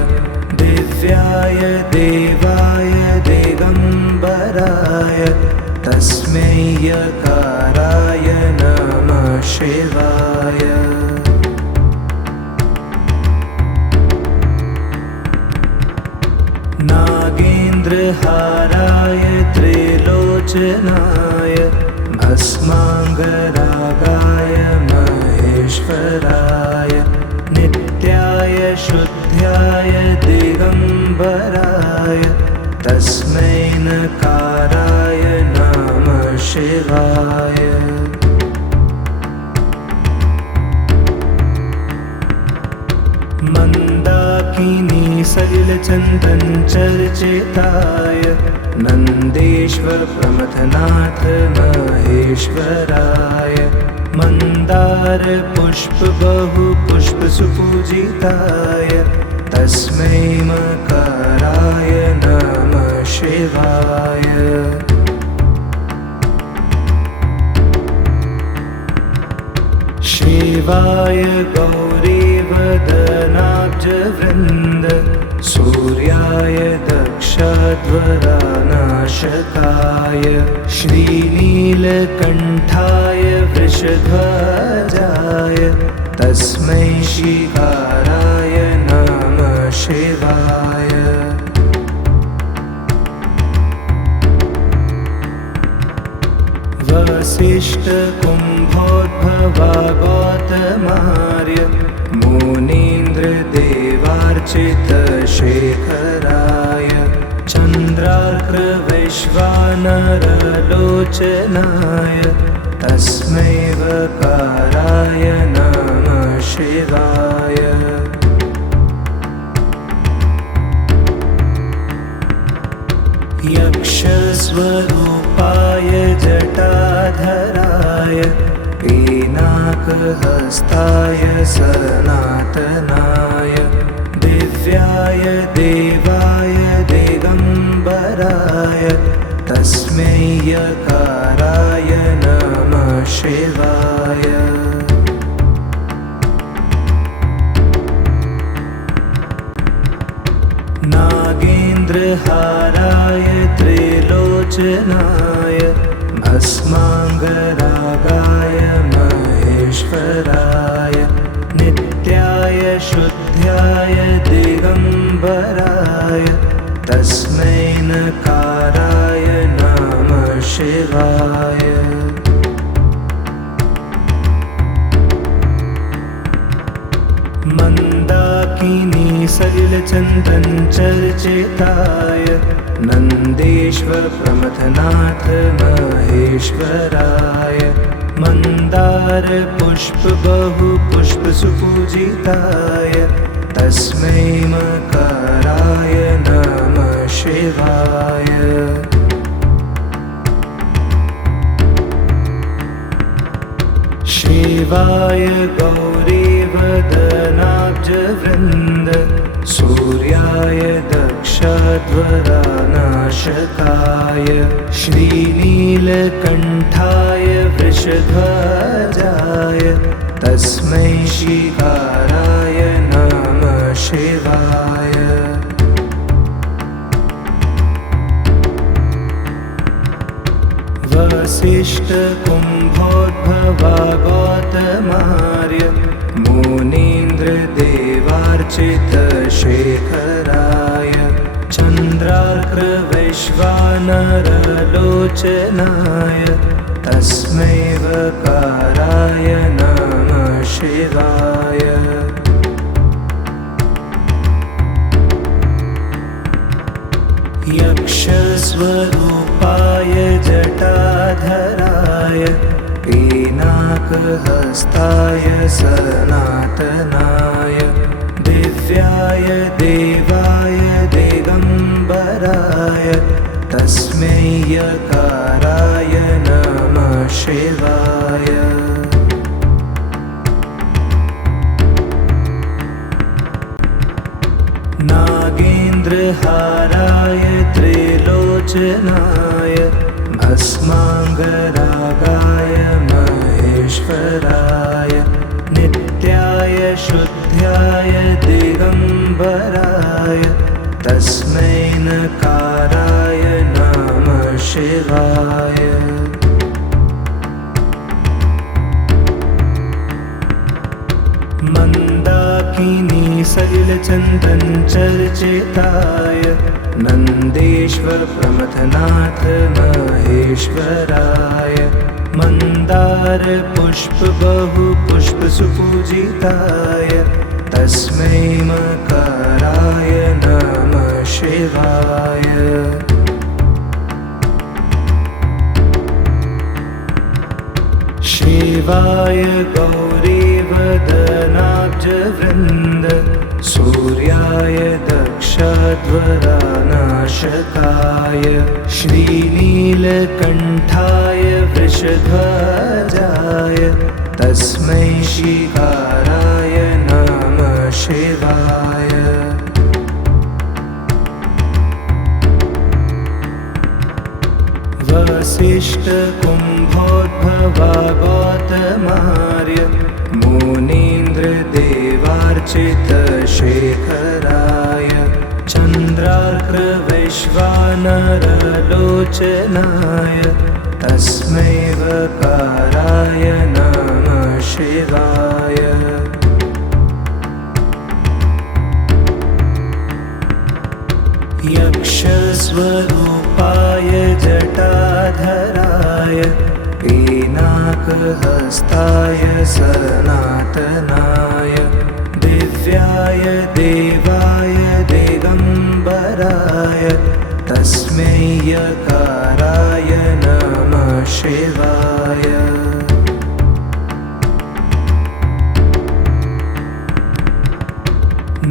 दिव्याय देवाय दिगम्बराय तस्मै यकाराय नमः शिवाय। नागेन्द्रहाराय त्रिलोचनाय भस्माङ्गरागाय महेश्वराय नित्याय शुद्ध्याय दिगम्बराय तस्मै नकाराय नमः शिवाय। मन्दाकिनी सलिलचन्दनचर्चिताय नन्देश्वर प्रमथनाथ महेश्वराय मन्दार पुष्प बहु पुष्प सुपूजिताय तस्मै मकाराय नमः शिवाय। शिवाय गौरीवदनाब्जवृन्द सूर्याय दक्षध्वरानाशकाय श्रीनीलकण्ठाय वृषध्वजाय तस्मै शिकाराय नमः शिवाय। वसिष्ठकुम्भोद्भवा गौतमार्य मुनीन्द्रदेवार्चितशेखराय चन्द्रार्कवैश्वानरलोचनाय तस्मै वकाराय नमः शिवाय। यक्षस्वरूपाय जटाधराय पिनाकहस्ताय सनातनाय दिव्याय देवाय दिगम्बराय तस्मै यकाराय नमः शिवाय। नागेन्द्रहाराय त्रिलोचनाय भस्माङ्गरागाय महेश्वराय नित्याय शुद्ध्याय दिगम्बराय तस्मै नकाराय नमः शिवाय। मन्दाकिनी सलिलचन्दनचर्चिताय नन्देश्वर प्रमथनाथ महेश्वराय मन्दार पुष्प बहु पुष्प सुपूजिताय तस्मै मकाराय नमः शिवाय। शिवाय गौरीवदनाब्जवृन्द सूर्याय दक्षध्वरानाशकाय श्रीनीलकण्ठाय वृषध्वजाय तस्मै शिकाराय नमः शिवाय। वसिष्ठकुम्भोद्भवा गौतमार्य मुनीन्द्रदेवार्चितशेखराय चन्द्रार्कवैश्वानरलोचनाय तस्मै वकाराय नमः शिवाय। यक्षस्वरूपाय जटाधराय पिनाकहस्ताय सनातनाय दिव्याय देवाय दिगम्बराय तस्मै यकाराय नमः शिवाय। नागेन्द्रहाराय त्रिलोचनाय भस्माङ्गरागाय महेश्वराय नित्याय शुद्ध्याय दिगम्बराय तस्मै नकाराय नमः शिवाय। मन्दाकिनी सलिलचन्दनचर्चिताय नन्देश्वर प्रमथनाथ महेश्वराय मन्दार पुष्प बहु पुष्प सुपूजिताय तस्मै मकाराय नमः शिवाय। शिवाय गौरीवदनाब्जवृन्द सूर्याय दक्षध्वरानाशकाय श्रीनीलकण्ठाय वृषध्वजाय तस्मै शिकाराय नमः शिवाय। वसिष्ठकुम्भोद्भवा गौतमार्य मुनीन्द्रदेवार्चितशेखराय चन्द्रार्कवैश्वानरलोचनाय तस्मै वकाराय नमः शिवाय। यक्षस्वरूपाय जटाधराय पिनाकहस्ताय पिनाकहस्ताय सनातनाय दिव्याय देवाय दिगम्बराय तस्मै यकाराय नमः शिवाय।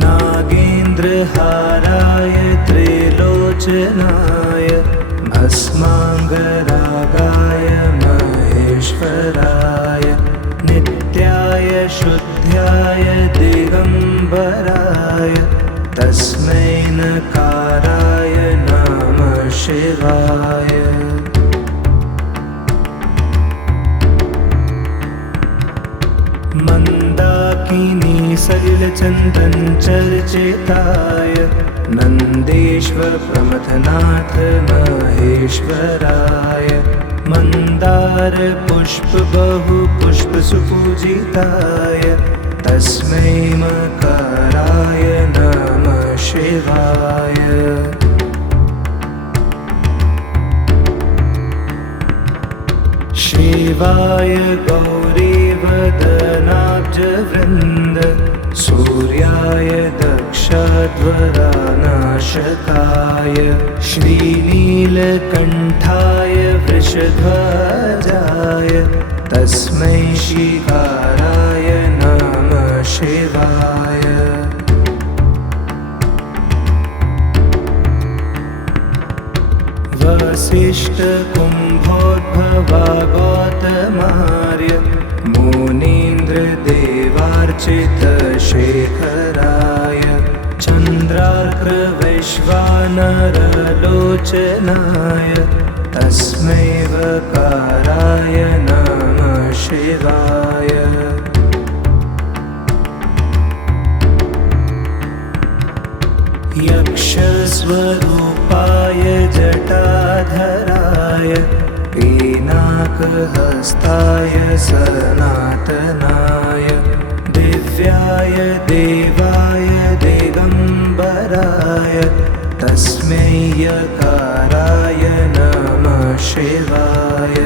नागेन्द्रहाराय त्रिलोचनाय भस्माङ्गरागाय महेश्वराय नित्याय शुद्ध्याय दिगम्बराय तस्मै नकाराय नमः शिवाय। मन्दाकिनी सलिलचन्दन चर्चिताय नन्देश्वर प्रमथनाथ महेश्वराय मन्दार पुष्प बहु पुष्प सुपूजिताय तस्मै मकाराय नमः शिवाय। शिवाय गौरीवदनाब्जवृन्द सूर्याय दक्षध्वरानाशकाय श्रीनीलकण्ठाय वृषध्वजाय तस्मै शिकाराय नमः शिवाय। वसिष्ठकुम्भोद्भवा गौतमार्य मुनीन्द्रदेवार्चितशेखराय चन्द्रार्कवैश्वानरलोचनाय तस्मै वकाराय नमः शिवाय। यक्षस्वरूपाय जटाधराय पिनाकहस्ताय सनातनाय दिव्याय देवाय दिगम्बराय तस्मै यकाराय नमः शिवाय।